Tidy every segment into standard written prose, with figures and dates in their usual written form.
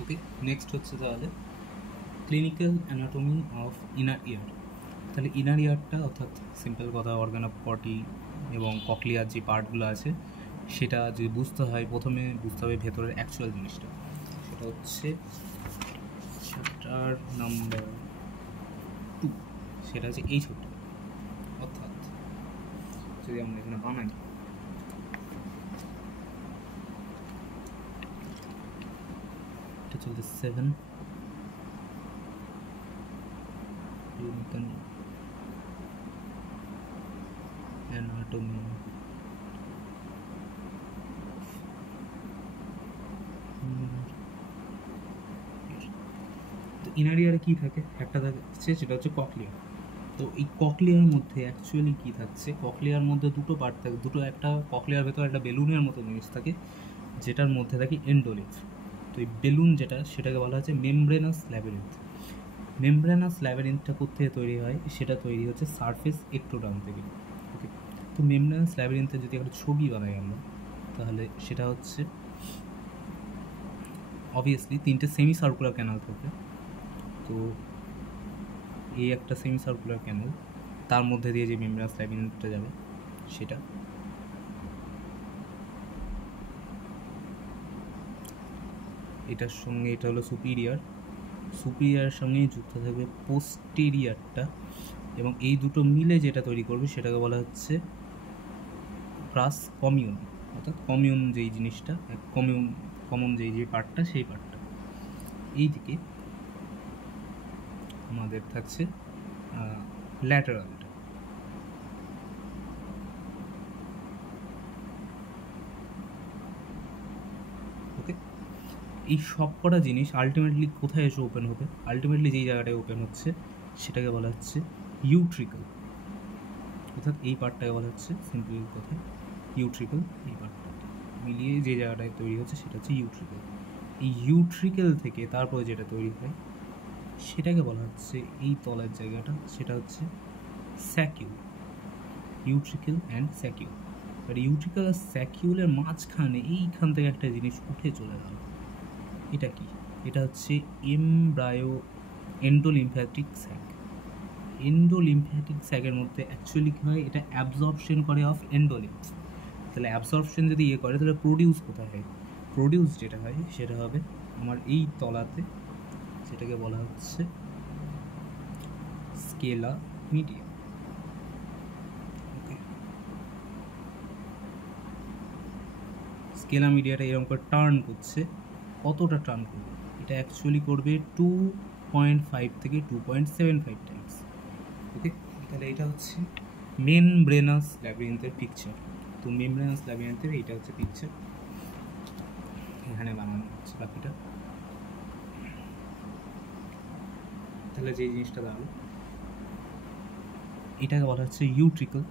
ওকে, next হচ্ছে তাহলে clinical anatomy of inner ইয়ার। তাহলে ইনার ইয়ারটা অর্থাৎ সিম্পল কথা অর্গান অফ পটি এবং ককলিয়ার যে পার্টগুলো আছে সেটা যদি বুঝতে হয় প্রথমে বুঝতে হবে ভেতরের অ্যাকচুয়াল জিনিসটা। সেটা হচ্ছে চ্যাপ্টার নাম্বার 2, সেটা হচ্ছে এই ছোট্ট। অর্থাৎ যদি আমরা এখানে বানাই এটা চলছে 7 ক্লিনিক্যাল অ্যানাটমি তো ইনার ইয়ারে কী থাকে, একটা থাকছে সেটা হচ্ছে ককলিয়া। তো এই ককলিয়ার মধ্যে অ্যাকচুয়ালি কী থাকছে, ককলিয়ার মধ্যে দুটো পার্ট থাকে, একটা ককলিয়ার ভেতর একটা বেলুনের মতো জিনিস থাকে যেটার মধ্যে থাকে এন্ডোলিম্ফ। তো এই বেলুন যেটা সেটাকে বলা হচ্ছে মেমব্রেনাস ল্যাবিরিন্থ। মেমব্রেনাস ল্যাবিরিন্থটা কোথেকে তৈরি হয়, সেটা তৈরি হচ্ছে সারফেস এক্টোডার্ম থেকে। ওকে, তো মেমব্রেনাস ল্যাবিরিন্থের যদি একটা ছবি বানাই আমরা, তাহলে সেটা হচ্ছে অবভিয়াসলি 3টে সেমি সার্কুলার ক্যানাল থাকবে। তো এই একটা সেমি সার্কুলার ক্যানাল, তার মধ্যে দিয়ে যে মেমব্রেনাস ল্যাবিরিন্থটা যাবে সেটা। এটার সঙ্গে এটা হলো সুপিরিয়ারের সঙ্গেই যুক্ত থাকবে পোস্টেরিয়ারটা, এবং এই দুটো মিলে যেটা তৈরি করবে সেটাকে বলা হচ্ছে প্রাস কমিউন। অর্থাৎ কমিউন যেই জিনিসটা, কমন যেই পার্টটা, সেই পার্টটা। এই দিকে আমাদের থাকছে ল্যাটারালটা। ওকে, এই সব কটা জিনিস আলটিমেটলি কোথায় এসে ওপেন হবে, আলটিমেটলি যেই জায়গাটায় ওপেন হচ্ছে সেটাকে বলা হচ্ছে ইউট্রিকল। অর্থাৎ এই পার্টটাকে বলা হচ্ছে সিম্পল কথায় ইউট্রিকল। এই পার্টটা মিলিয়ে যে জায়গাটায় তৈরি হচ্ছে সেটা হচ্ছে ইউট্রিকল। এই ইউট্রিকল থেকে তারপরে যেটা তৈরি হয় সেটাকে বলা হচ্ছে এই তলার জায়গাটা, সেটা হচ্ছে স্যাকিউল। Utricle and saccule. আর ইউট্রিকল আর স্যাকিউলের মাঝখানে এইখান থেকে একটা জিনিস উঠে চলে গেল। এটা কি, এটা হচ্ছে এন্ডোলিম্ফ্যাটিক স্যাক। এন্ডোলিম্ফ্যাটিক স্যাকের মধ্যে অ্যাকচুয়ালি কী হয়, এটা অ্যাবজর্পশন করে অফ এন্ডোলিম্ফ। তাহলে অ্যাবজর্পশন যদি করে তাহলে প্রডিউস কোথায় হয়, প্রডিউস যেটা হয় সেটা হবে আমার এই তলাতে, সেটাকে বলা হচ্ছে স্কেলা মিডিয়া। ওকে, স্কেলা মিডিয়াটা এরকম করে টার্ন করছে। কতটা টার্ন করবে, এটা অ্যাকচুয়ালি করবে 2.5 থেকে 2.75 টাইমস। ওকে, তাহলে এটা হচ্ছে মেমব্রেনাস ল্যাবিরিন্থের পিকচার। তো মেমব্রেনাস ল্যাবিরিন্থের এইটা হচ্ছে পিকচার, এখানে বানানো হচ্ছে বাকিটা। তাহলে যে জিনিসটা দাঁড়ালো এটাকে বলা হচ্ছে ইউট্রিকল,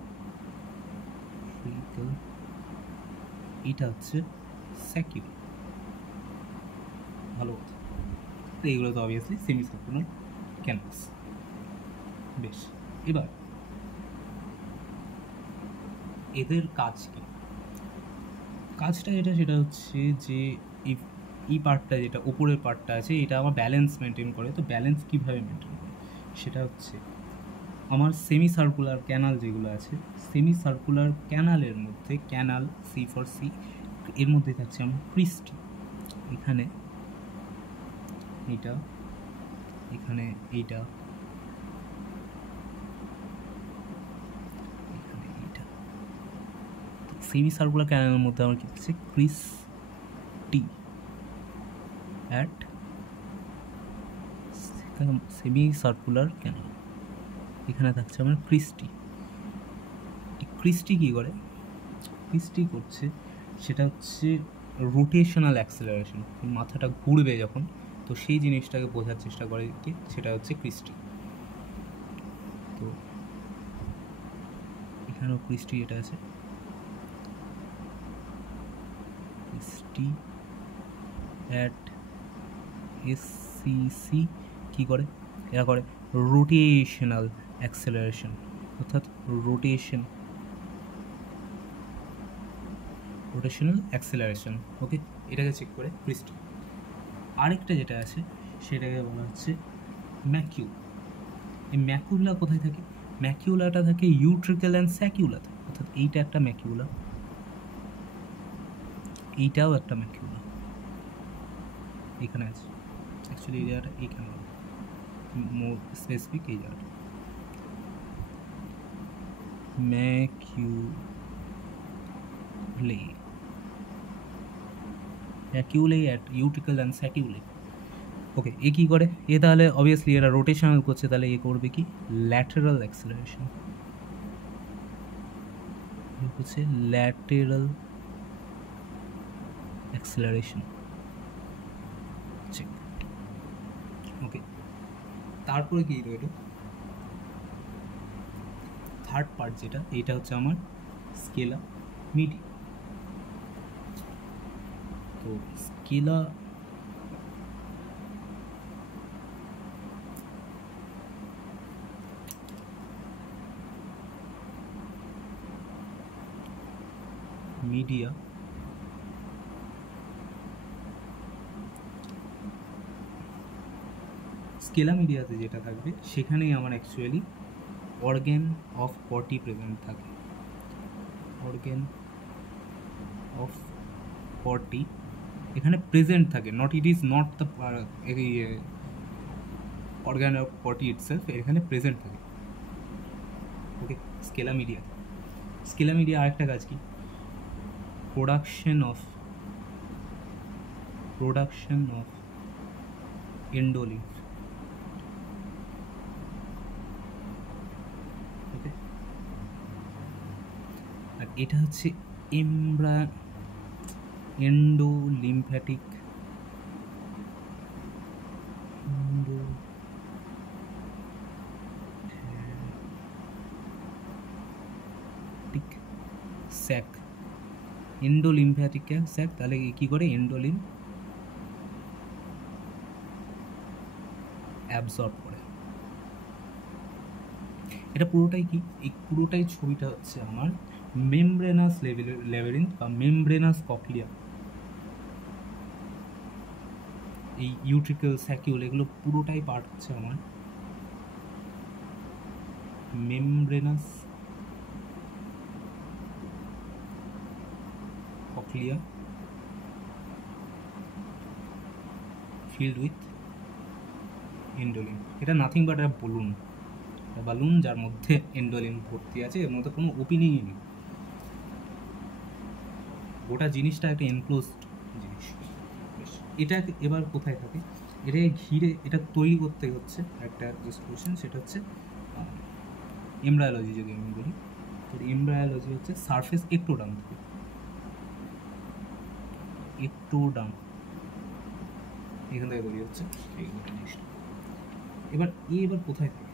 এটা হচ্ছে স্যাকিউল। ভালো কথা। তো এইগুলো তো অবভিয়াসলি সেমি সার্কুলার ক্যানভাস। বেশ, এবার এদের কাজ কি, কাজটা যেটা সেটা হচ্ছে যে এই পার্টটা যেটা উপরের পার্টটা আছে এটা আমার ব্যালেন্স মেনটেন করে। তো ব্যালেন্স কীভাবে মেনটেন করে, সেটা হচ্ছে আমার সেমি সার্কুলার ক্যানাল যেগুলো আছে, সেমি সার্কুলার ক্যানালের মধ্যে, ক্যানাল সি ফর সি, এর মধ্যে থাকছে আমার ক্রিস্টি। এখানে এইটা, এখানে এইটা, এখানে এইটা। সেমি সার্কুলার ক্যানালের মধ্যে আমার কি থাকছে, cristae at semi circular canal. এখানে থাকছে আমার ক্রিস্টি। ক্রিস্টি কী করে, ক্রিস্টি করছে সেটা হচ্ছে রোটেশনাল অ্যাক্সেলারেশন। মাথাটা ঘুরবে যখন, তো সেই জিনিসটাকে বোঝার চেষ্টা করে কি, সেটা হচ্ছে ক্রিস্টি। তো এখানেও ক্রিস্টি এটা আছে, ক্রিস্টি অ্যাট এসসিসি কী করে, এরা করে রোটেশনাল অ্যাক্সেলারেশন, অর্থাৎ রোটেশনাল অ্যাক্সেলারেশন। ওকে, এটাকে চেক করে ক্রিস্টি। আরেকটা যেটা আছে সেটাকে বলা হচ্ছে ম্যাকিউল। এই ম্যাকুলা কোথায় থাকে? ম্যাকিউলাটা থাকে ইউট্রিকেল অ্যান্ড স্যাকিউলাতে, অর্থাৎ এইটা একটা ম্যাকিউলা, এইটাও একটা ম্যাকিউলা এখানে আছে। অ্যাকচুয়ালি এই জায়গাটা এইখানে মোর স্পেসিফিক এই জায়গাটা ম্যাকিউলে, ম্যাকিউলে অ্যাট ইউট্রিকেল অ্যান্ড স্যাকিউলে। ওকে, এ কী করে? এ তাহলে অবভিয়াসলি এরা রোটেশনাল করছে, তাহলে এ করবে কি ল্যাটেরাল অ্যাক্সিলারেশন, হচ্ছে ল্যাটেরাল অ্যাক্সিলারেশন। চেক। ওকে, তারপরে কি রইল থার্ড পার্ট, যেটা এইটা হচ্ছে আমার স্কেলা মিডিয়া। তো স্কেলা মিডিয়া স্কেলা মিডিয়াতে যেটা থাকবে সেখানেই আমার actually organ of potty present থাকে। অর্গ্যান অফ পটি এখানে প্রেজেন্ট থাকে, not it is not the organ of potty itself, এখানে প্রেজেন্ট থাকে। ওকে, স্কেলা মিডিয়া। স্কেলা মিডিয়া আরেকটা কাজ কি, প্রোডাকশন অফ এন্ডোলিন। ওকে, আর এটা হচ্ছে এন্ডোলিম্ফ্যাটিক স্যাক, এন্ডোলিম্ফ্যাটিক স্যাক। তাহলে কি করে এন্ডোলিন অ্যাবজর্ব করে। এটা পুরোটাই কি, এই পুরোটাই ছবিটা হচ্ছে আমার মেমব্রেনাস ল্যাবিরিন্থ বা মেমব্রেনাস ককলিয়া। এই ইউট্রিকেল স্যাকিউল এগুলো পুরোটাই পার্ট হচ্ছে আমার মেমব্রেনাস ককলিয়া ফিল্ড উইথ এন্ডোলিন। এটা নাথিং বাট একটা বালুন যার মধ্যে এন্ডোলিন ভর্তি আছে, এর মধ্যে কোনো ওপেনিংই নেই। গোটা জিনিসটা একটা এনক্লোজড জিনিস। এটা এবার কোথায় থাকে, এটাকে ঘিরে এটা তৈরি করতে হচ্ছে একটা জাস্ট কোয়েশ্চেন, সেটা হচ্ছে এমব্রায়োলজি। যদি আমি বলি তো এমব্রায়োলজি হচ্ছে সারফেস একটোডার্ম থেকে, একটোডার্ম এখান থেকে তৈরি হচ্ছে এই গোটা জিনিসটা। এবার কোথায় থাকে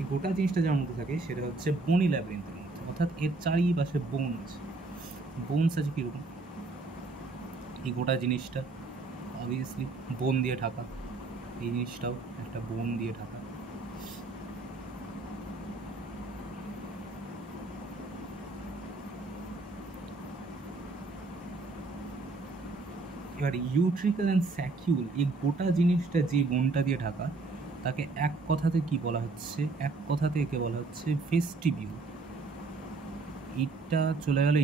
এই গোটা জিনিসটা যার মধ্যে থাকে সেটা হচ্ছে বনি ল্যাবিরিন্থের মধ্যে, অর্থাৎ এর চারিপাশে বোনস আছে কীরকম, এই গোটা জিনিসটা অবভিয়াসলি বোন দিয়ে ঢাকা, এই জিনিসটাও একটা বোন দিয়ে ঢাকা। এবার ইউট্রিকেল অ্যান্ড স্যাকিউল এই গোটা জিনিসটা যে বোনটা দিয়ে ঢাকা, তাকে এক কথাতে কি বলা হচ্ছে, এক কথাতে একে বলা হচ্ছে ভেস্টিবিউল। এটা চলে গেল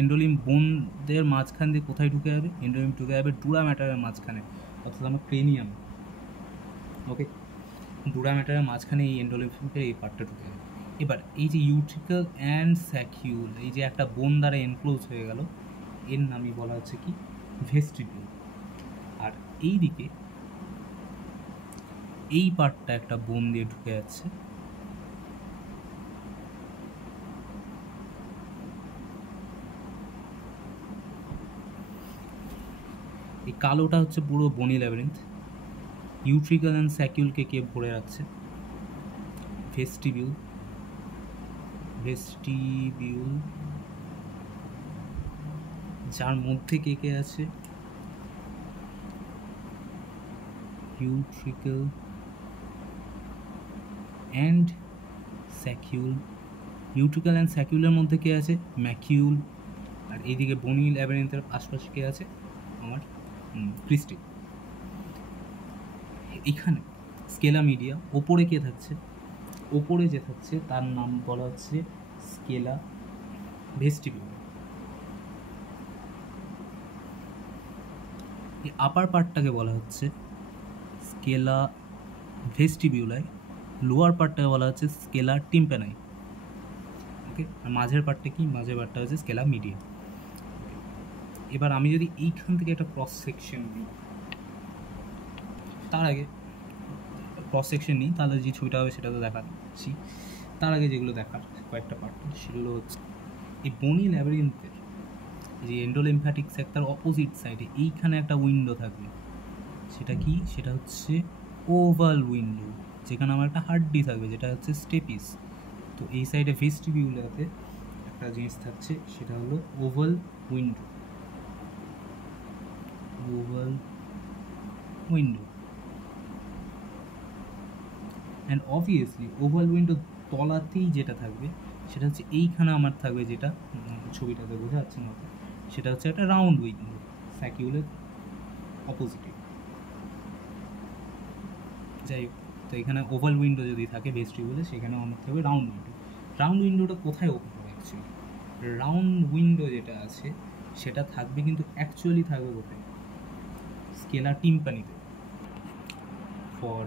এন্ডোলিম বোনদের মাঝখান দিয়ে কোথায় ঢুকে যাবে, এন্ডোলিম ঢুকে যাবে ডুরা ম্যাটারের মাঝখানে, অর্থাৎ আমার ক্রেনিয়াম। ওকে, ডুরা ম্যাটারের মাঝখানে এই এন্ডোলিম্ফের এই পার্টটা ঢুকে যাবে। এবার এই যে ইউট্রিকেল অ্যান্ড স্যাকিউল এই যে একটা বোন দ্বারা এনক্লোজ হয়ে গেল, এর নামই বলা হচ্ছে কি ভেস্টিবিউল। আর এই দিকে এই পার্টটা একটা বোন দিয়ে ঢুকে যাচ্ছে, এই কালোটা হচ্ছে পুরো বনি ল্যাবিরিন্থ। ইউট্রিকেল অ্যান্ড স্যাকিউলকে কে ভরে রাখছে, ভেস্টিবিউল। যার মধ্যে কে কে আছে, ইউট্রিকেল অ্যান্ড স্যাকিউল। ইউট্রিকেল অ্যান্ড স্যাকিউলের মধ্যে কে আছে, ম্যাকিউল। আর এইদিকে বনি ল্যাবিরিন্থের আশপাশে কে আছে, আমার ক্রিস্টিক। এখানে স্কেলা মিডিয়া, ওপরে কে থাকছে, ওপরে যে থাকছে তার নাম বলা হচ্ছে স্কেলা ভেস্টিবিউলার। এই আপার পার্টটাকে বলা হচ্ছে স্কেলা ভেস্টিবিউলাই, লোয়ার পার্টটাকে বলা হচ্ছে স্কেলা টিম্প্যানাই। ওকে, আর মাঝের পার্টটা কি, মাঝের পার্টটা হচ্ছে স্কেলা মিডিয়া। এবার আমি যদি এইখান থেকে একটা ক্রস সেকশন নিই, তার আগে ক্রস সেকশন নিই, তাহলে যে ছবিটা হবে সেটা তো দেখাচ্ছি। তার আগে যেগুলো দেখার কয়েকটা পার্ট, সেগুলো হচ্ছে এই বনি ল্যাবিরিন্থের যে এন্ডোলিম্ফ্যাটিক সেক্টর অপোজিট সাইডে এইখানে একটা উইন্ডো থাকবে। সেটা কি, সেটা হচ্ছে ওভাল উইন্ডো, যেখানে আমার একটা হাড্ডি থাকবে যেটা হচ্ছে স্টেপিস। তো এই সাইডে ভেস্টিবিউলাতে একটা জিনিস থাকছে, সেটা হলো oval window. Oval window and obviously oval window তলাতেই যেটা থাকবে সেটা হচ্ছে এইখানে আমার থাকবে, যেটা ছবিটাতে বোঝা যাচ্ছে না, সেটা হচ্ছে একটা রাউন্ড উইন্ডো স্যাকিউলের অপোজিটে। যাই হোক, তো এখানে ওভাল উইন্ডো যদি থাকে ভেস্টিবিউলে, সেখানে আমার থাকবে রাউন্ড উইন্ডো। রাউন্ড উইন্ডোটা কোথায় ওপেন হবে অ্যাকচুয়ালি? রাউন্ড উইন্ডো যেটা আছে সেটা থাকবে, কিন্তু অ্যাকচুয়ালি থাকবে কোথায়, স্কেলা টিম্প্যানিতে। ফর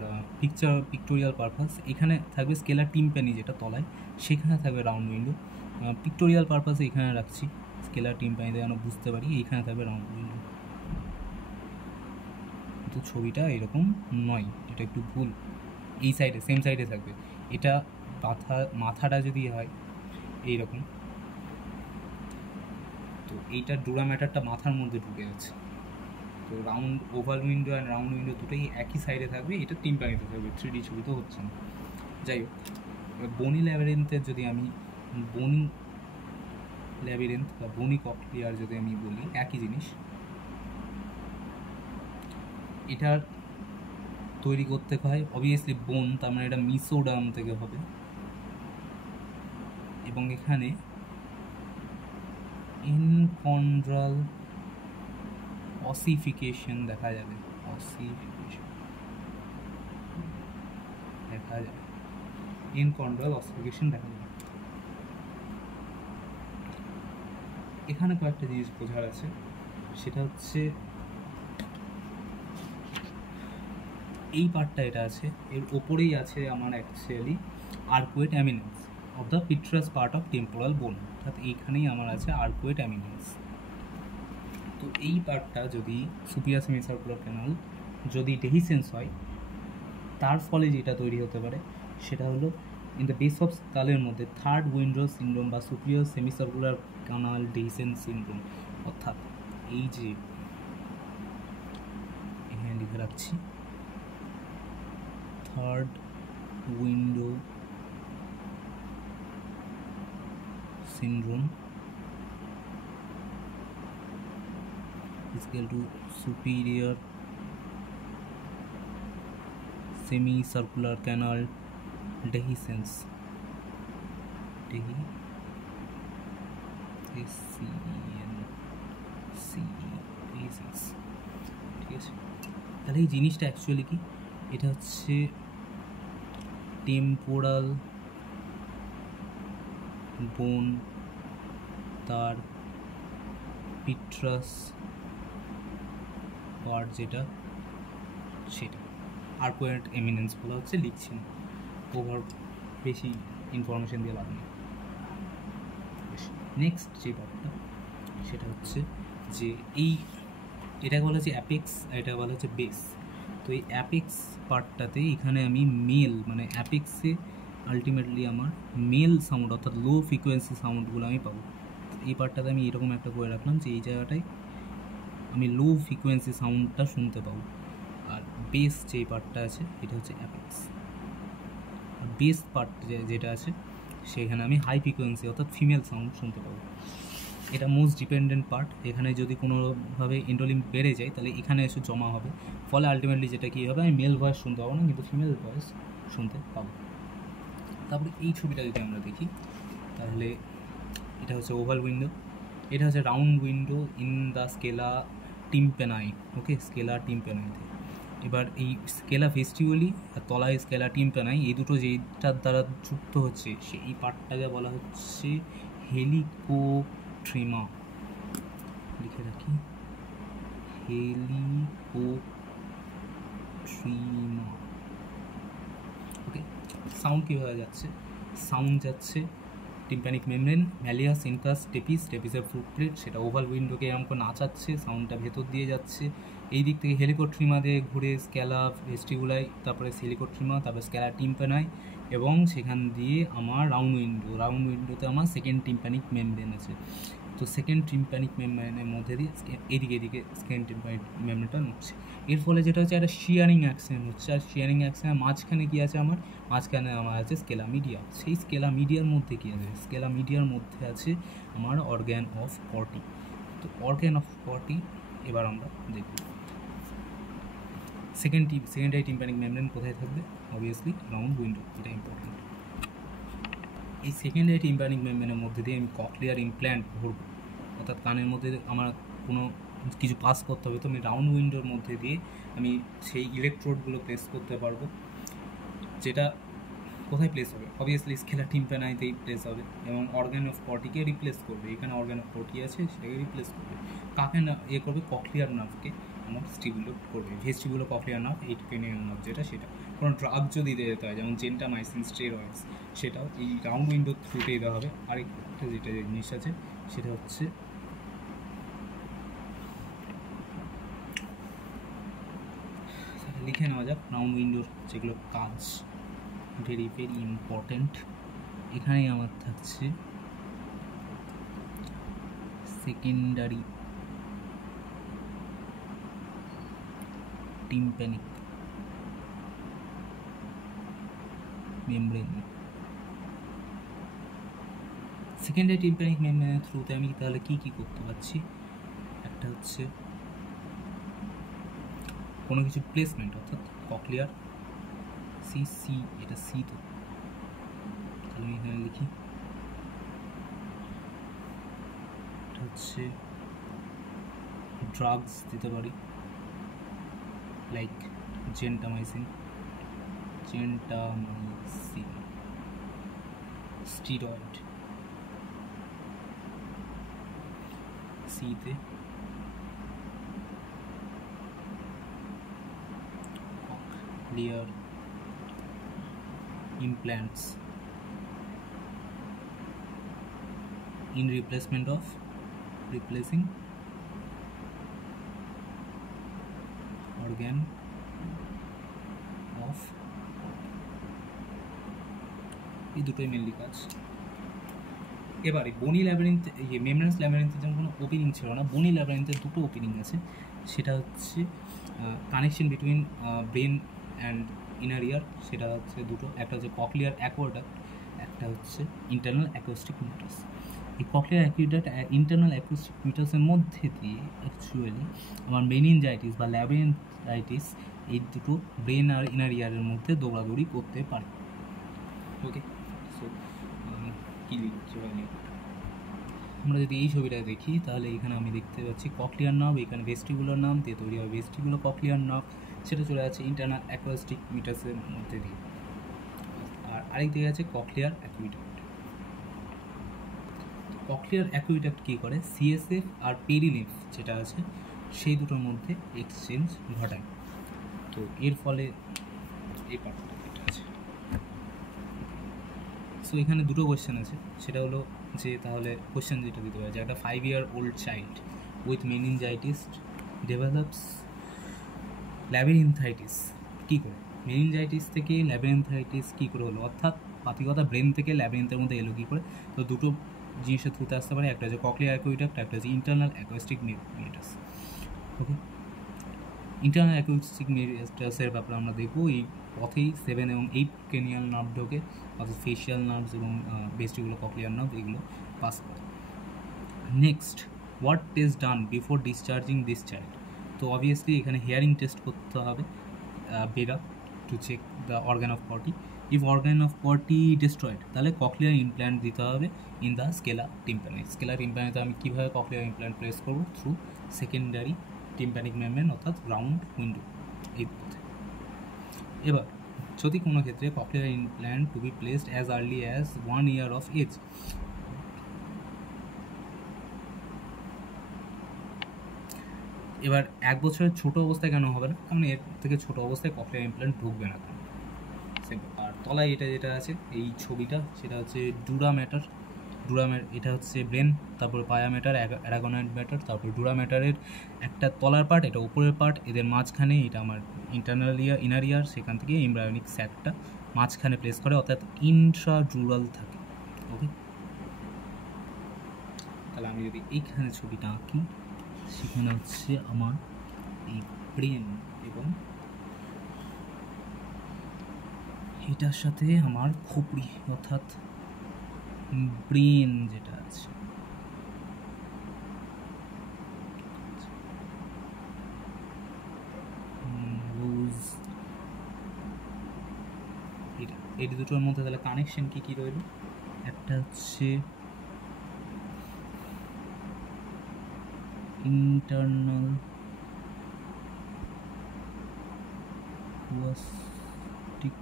পিক্টোরিয়াল পারপাস এখানে থাকবে স্কেলা টিম্প্যানি যেটা তলায়, সেখানে থাকবে রাউন্ড উইন্ডো। পিক্টোরিয়াল পারপাসে এখানে রাখছি, স্কেলা টিম্প্যানিতে যেন বুঝতে পারি, এইখানে থাকবে রাউন্ড উইন্ডো। কিন্তু ছবিটা এরকম নয়, এটা একটু ভুল। এই সাইডে, সেম সাইডে থাকবে। এটা মাথাটা যদি হয় এইরকম, তো এইটা ডুরা ম্যাটারটা মাথার মধ্যে ঢুকে যাচ্ছে। তো round oval window and round window দুটোই একই সাইডে থাকবে, এটা টিম্প্যানিতে থাকবে, 3D ছবি তো হচ্ছে না। যাই হোক, বনি ল্যাবিরিন্থের যদি আমি বনি ল্যাবিরিন্থ বা বনি ককলিয়ার যদি আমি বলি, একই জিনিস। এটার তৈরি করতে হয় অবভিয়াসলি বোন, তার মানে এটা মিসোডার্ম থেকে হবে, এবং এখানে ইনকন্ড্রাল অসিফিকেশন দেখা যাবে, ইনকন্ড্রাল অসিফিকেশন দেখা যাবে। এখানে কয়েকটা জিনিস বোঝার আছে, সেটা হচ্ছে এই পার্টটা এটা আছে, এর ওপরেই আছে আমার actually arcuate eminence of the petrous part of temporal bone, অর্থাৎ এইখানেই আমার আছে আর্কুয়েট অ্যামিনেন্স। তো এই পার্টটা যদি সুপিরিয়র সেমিসার্কুলার ক্যানাল যদি ডেহিসেন্স হয়, তার ফলে যেটা তৈরি হতে পারে সেটা হলো ইন দ্য বেস অফ স্কালের মধ্যে থার্ড উইন্ডো সিনড্রোম বা সুপিরিয়র সেমিসার্কুলার ক্যানাল ডেহিসেন্স সিনড্রোম। অর্থাৎ এই যে এখানে লিখে রাখছি, third window syndrome is equal to superior semicircular canal dehiscence, dehiscence। ঠিক আছে, তাহলে এই জিনিসটা অ্যাকচুয়ালি কি, এটা হচ্ছে টেম্পোরাল বোন, তার পিট্রাস পার্ট যেটা, সেটা আর্কুয়েট এমিনেন্স বলা হচ্ছে, লিখছি না, ওভার বেশি ইনফরমেশন দিয়ে লাভ নেই। নেক্সট যে পার্টটা সেটা হচ্ছে যে এটাকে বলা হচ্ছে অ্যাপেক্স, এটা বলা হচ্ছে বেস। তো এই অ্যাপেক্স পার্টটাতে এখানে আমি মেল, মানে অ্যাপেক্সে আলটিমেটলি আমার মেল সাউন্ড অর্থাৎ লো ফ্রিকোয়েন্সি সাউন্ডগুলো আমি পাবো। এই পার্টটাতে আমি এরকম একটা করে রাখলাম যে এই জায়গাটায় আমি লো ফ্রিকোয়েন্সি সাউন্ডটা শুনতে পাবো। আর বেস যে পার্টটা আছে এটা হচ্ছে অ্যাপেক্স। আর বেস পার্ট যেটা আছে সেখানে আমি হাই ফ্রিকোয়েন্সি অর্থাৎ ফিমেল সাউন্ড শুনতে পাবো। এটা মোস্ট ডিপেন্ডেন্ট পার্ট। এখানে যদি কোনোভাবে এন্ডোলিম্ফ বেড়ে যায় তাহলে এখানে এসে জমা হবে, ফলে আলটিমেটলি যেটা কী হবে, আমি মেল ভয়েস শুনতে পাবো না, কিন্তু ফিমেল ভয়েস শুনতে পাবো। তারপরে এই ছবিটা যদি আমরা দেখি তাহলে এটা হচ্ছে ওভাল উইন্ডো, এটা হচ্ছে round window in the scala tympani, okay, scala টিম্পেনাইতে। এবার এই স্কেলা ভেস্টিবুলি আর তলায় স্কেলা টিম্পেনাই, এই দুটো যেইটার দ্বারা যুক্ত হচ্ছে সেই পার্টটাকে বলা হচ্ছে হেলিকোট্রিমা। লিখে রাখি, হেলিকোট্রিমা। ওকে, সাউন্ড কীভাবে যাচ্ছে? সাউন্ড যাচ্ছে tympanic membrane, malleus, incus, stapes, টেপিসের ফ্রুট প্লেট, সেটা ওভাল উইন্ডোকে এরকম করে নাচাচ্ছে, সাউন্ডটা ভেতর দিয়ে যাচ্ছে। এই দিক থেকে হেলিকোট্রিমা দিয়ে ঘুরে স্ক্যালা ভেস্টিবুলাই, তারপরে হেলিকোট্রিমা, তারপরে স্ক্যালা টিম্প্যানাই, এবং সেখান দিয়ে আমার রাউন্ড উইন্ডোতে আমার সেকেন্ড টিম্প্যানিক মেমব্রেন আছে। তো সেকেন্ড টিম্প্যানিক মেমব্রেনের মধ্যে দিয়ে এদিকে সেকেন্ড টিম্প্যানিক মেমব্রেনটা নড়ছে। এর ফলে যেটা হচ্ছে একটা শিয়ারিং অ্যাকশন হচ্ছে, আর শিয়ারিং অ্যাকশনের মাঝখানে কী আছে? মাঝখানে আমার আছে স্কেলা মিডিয়া। সেই স্কেলা মিডিয়ার মধ্যে কী আছে? স্কেলা মিডিয়ার মধ্যে আছে আমার অর্গ্যান অফ কর্টি। তো অর্গ্যান অফ কর্টি এবার আমরা দেখব। সেকেন্ডারি টিম্প্যানিক মেমব্রেন কোথায় থাকবে? অবভিয়াসলি রাউন্ড উইন্ডো, এটা ইম্পর্টেন্ট। এই সেকেন্ডারি টিম্প্যানিক মেমব্রেনের মধ্যে দিয়ে আমি ককলিয়ার ইমপ্ল্যান্ট ভরবো, অর্থাৎ কানের মধ্যে আমার কোনো কিছু পাস করতে হবে, তো আমি রাউন্ড উইন্ডোর মধ্যে দিয়ে আমি সেই ইলেকট্রোডগুলো প্লেস করতে পারবো, যেটা কোথায় প্লেস হবে? অবভিয়াসলি স্কেলা টিম্প্যানাইতেই প্লেস হবে, এবং অর্গ্যান অফ কর্টিকে রিপ্লেস করবে। এখানে অর্গ্যান অফ কর্টি আছে, সেটাকে রিপ্লেস করবে। কাকে না করবে? ককলিয়ার নার্ভকে আমার স্টিমুলেট করবে। ভেস্টিবুলো ককলিয়ার নার্ভ, এই ক্রেনিয়াল নার্ভ যেটা, কোনো ড্রাগ যদি দিতে যেতে হয়, যেমন জেন্টামাইসিন, স্টেরয়েডস, সেটাও এই রাউন্ড উইন্ডোর থ্রুতেই দেওয়া হবে। আরেকটা যেটা জিনিস আছে সেটা হচ্ছে লিখে নেওয়া যাক রাউন্ড উইন্ডোর যেগুলো কাজ, ভেরি ইম্পর্টেন্ট। এখানেই আমার থাকছে secondary tympanic membrane. Secondary tympanic মেমব্রেনের থ্রুতে আমি তাহলে কী করতে পারছি? একটা হচ্ছে কোনো কিছু প্লেসমেন্ট, অর্থাৎ ককলিয়ার সি, এটা সি, তো তাহলে আমি এখানে লিখি, এটা হচ্ছে ড্রাগস দিতে পারি, লাইক জেন্টামাইসিন, স্টিরয়েড সিতে, clear implants in replacing organ of, এই দুটোই মেনলি কাজ। এবারে বনি ল্যাবিরিন্থ, মেমব্রেনাস ল্যাবিরিন্থের যেমন কোনো ওপেনিং ছিল না, বনি ল্যাবিরিন্থের দুটো ওপেনিং আছে। সেটা হচ্ছে connection between brain and inner ear, সেটা হচ্ছে দুটো, একটা হচ্ছে ককলিয়ার অ্যাকোয়াডাক্ট, একটা হচ্ছে ইন্টারনাল অ্যাকোস্টিক মিউটাস। এই ককলিয়ার ইন্টারনাল অ্যাকোস্টিক মিউটাসের মধ্যে দিয়ে অ্যাকচুয়ালি আমার মেনিনজাইটিস বা ল্যাবিরিন্থাইটিস, এই দুটো ব্রেন আর ইনার ইয়ারের মধ্যে দৌড়াদৌড়ি করতে পারে। ওকে, সো কী লিখছি আমরা যদি এই ছবিটা দেখি, তাহলে এখানে আমি দেখতে পাচ্ছি ককলিয়ার নার্ভ, এখানে ভেস্টিবুলার নার্ভ দিয়ে তৈরি হয় ভেস্টিবুলো ককলিয়ার নার্ভ, সেটা চলে আছে ইন্টারনাল অ্যাকোস্টিক মিউটাসের মধ্যে দিয়ে। আর আরেক দিকে আছে ককলিয়ার অ্যাকুইডাক্ট। ককলিয়ার অ্যাকুইডাক্ট কী করে? সিএসএফ আর পেরিলিম্ফ যেটা আছে সেই দুটোর মধ্যে এক্সচেঞ্জ ঘটায়। তো এর ফলে এই পার্টটা এটা আছে। সো এখানে দুটো কোয়েশ্চেন আছে, সেটা হলো যে তাহলে কোয়েশ্চেন যেটা দিতে পারে যে একটা 5-year-old child with meningitis develops labyrinthitis কী করে? মেনিনজাইটিস থেকে ল্যাবিরিন্থাইটিস কী করে হলো? অর্থাৎ পাতিকতা ব্রেন থেকে ল্যাবিরিন্থের মধ্যে এলো কী করে? তো দুটো জিনিসের থ্রুতে আসতে পারে, একটা হচ্ছে ককলিয়ার অ্যাকুইডাক্ট, একটা হচ্ছে ইন্টারনাল অ্যাকোস্টিক মিউটাস। ওকে, ইন্টারনাল অ্যাকোস্টিক মিউটাসের ব্যাপারে আমরা দেখবো এই পথেই 7 এবং 8 ক্রেনিয়াল নার্ভ ঢোকে, অর্থাৎ ফেশিয়াল নার্ভস এবং ভেস্টিবুলো ককলিয়ার নার্ভ, এগুলো পাস করে। Next, what test done before discharging this child? তো অবভিয়াসলি এখানে হিয়ারিং টেস্ট করতে হবে BERA to check the organ of Corti. If organ of Corti destroyed, তাহলে ককলিয়ার ইমপ্ল্যান্ট দিতে হবে in the scala tympani. Scala টিম্প্যানাইতে আমি কীভাবে ককলিয়ার ইমপ্ল্যান্ট প্লেস করবো? থ্রু সেকেন্ডারি টিম্প্যানিক মেমব্রেন অর্থাৎ রাউন্ড উইন্ডো এই পথে। এবার যদি কোনো ক্ষেত্রে cochlear implant two B placed as early as 1 year of age, এবার 1 বছরের ছোটো অবস্থায় কেন হবে না, কারণ এর থেকে ছোটো অবস্থায় ককলিয়ার ইমপ্ল্যান্ট ঢুকবে না। আর তলায় এটা যেটা আছে এই ছবিটা, সেটা হচ্ছে ডুরা ম্যাটার। এটা হচ্ছে ব্রেন, তারপরে পায়া ম্যাটার, অ্যারাগনয়েড ম্যাটার, তারপরে ডুরা ম্যাটারের একটা তলার পার্ট, এটা উপরের পার্ট, এদের মাঝখানে এটা আমার ইনার ইয়ার, সেখান থেকে এমব্রায়োনিক স্যাকটা মাঝখানে প্লেস করে, অর্থাৎ ইন্ট্রাডুরাল থাকে। ওকে, তাহলে আমি যদি এইখানে ছবিটা আঁকি, সেখানে হচ্ছে আমার এই ব্রেন এবং এটার সাথে আমার খোপড়ি অর্থাৎ ব্রেন যেটা আছে, এই দুটোর মধ্যে তাহলে কানেকশন কি কি রইল, একটা হচ্ছে ইন্টারনাল কোয়াস্টিক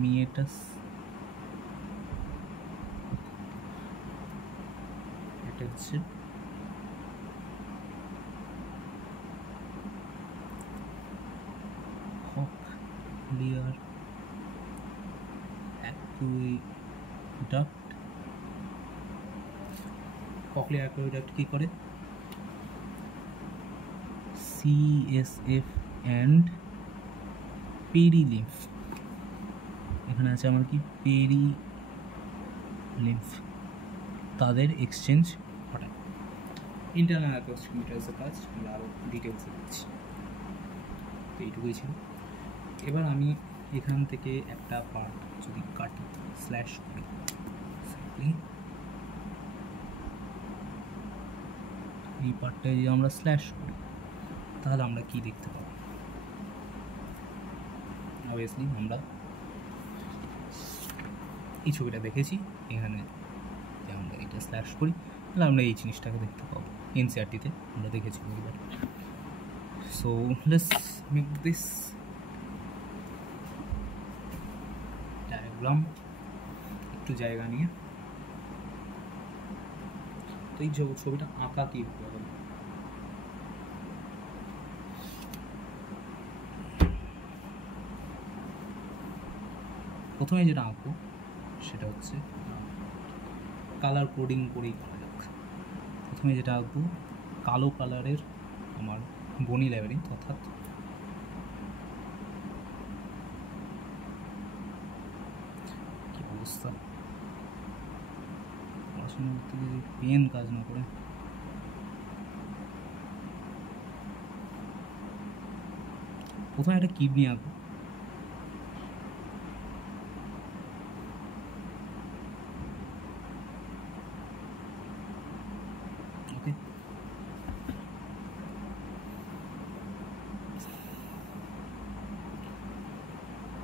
মিয়েটাস, এটা হচ্ছে ককলিয়ার অ্যাকুইডাক্ট। ককলিয়ার অ্যাকুইডাক্ট কি করে, CSF অ্যান্ড পেরিলিম্ফ, এখানে আছে আমার কি পেরিলিম্ফ, তাদের এক্সচেঞ্জ ঘটায়। ইন্টারনাল অ্যাকোস্টিক মিটারের কাজ আমরা আরও ডিটেলসে দেখছি। তো এইটুকুই ছিল। এবার আমি এখান থেকে একটা পার্ট যদি কাটি, স্ল্যাশ করি, এই পার্টটা যদি আমরা স্ল্যাশ করি, তাহলে আমরা কি দেখতে পাবো, অবভিয়াসলি আমরা এই ছবিটা দেখেছি, এখানে যে আমরা এটা স্ল্যাশ করি তাহলে আমরা এই জিনিসটাকে দেখতে পাবো, এনসিআরটিতে আমরা দেখেছি বহুবার। So let's make this diagram, একটু জায়গা নিয়ে। তো এই ছবিটা আঁকা কি হবে, প্রথমে যেটা আঁকবো সেটা হচ্ছে কালার কোডিং করেই করা যাক। প্রথমে যেটা আঁকবো কালো কালারের আমার বনি ল্যাবিরিন্থ, অর্থাৎ কি অবস্থা, পড়াশোনা করতে গিয়ে পেন কাজ না করে। প্রথমে একটা কিডনি আঁকবো,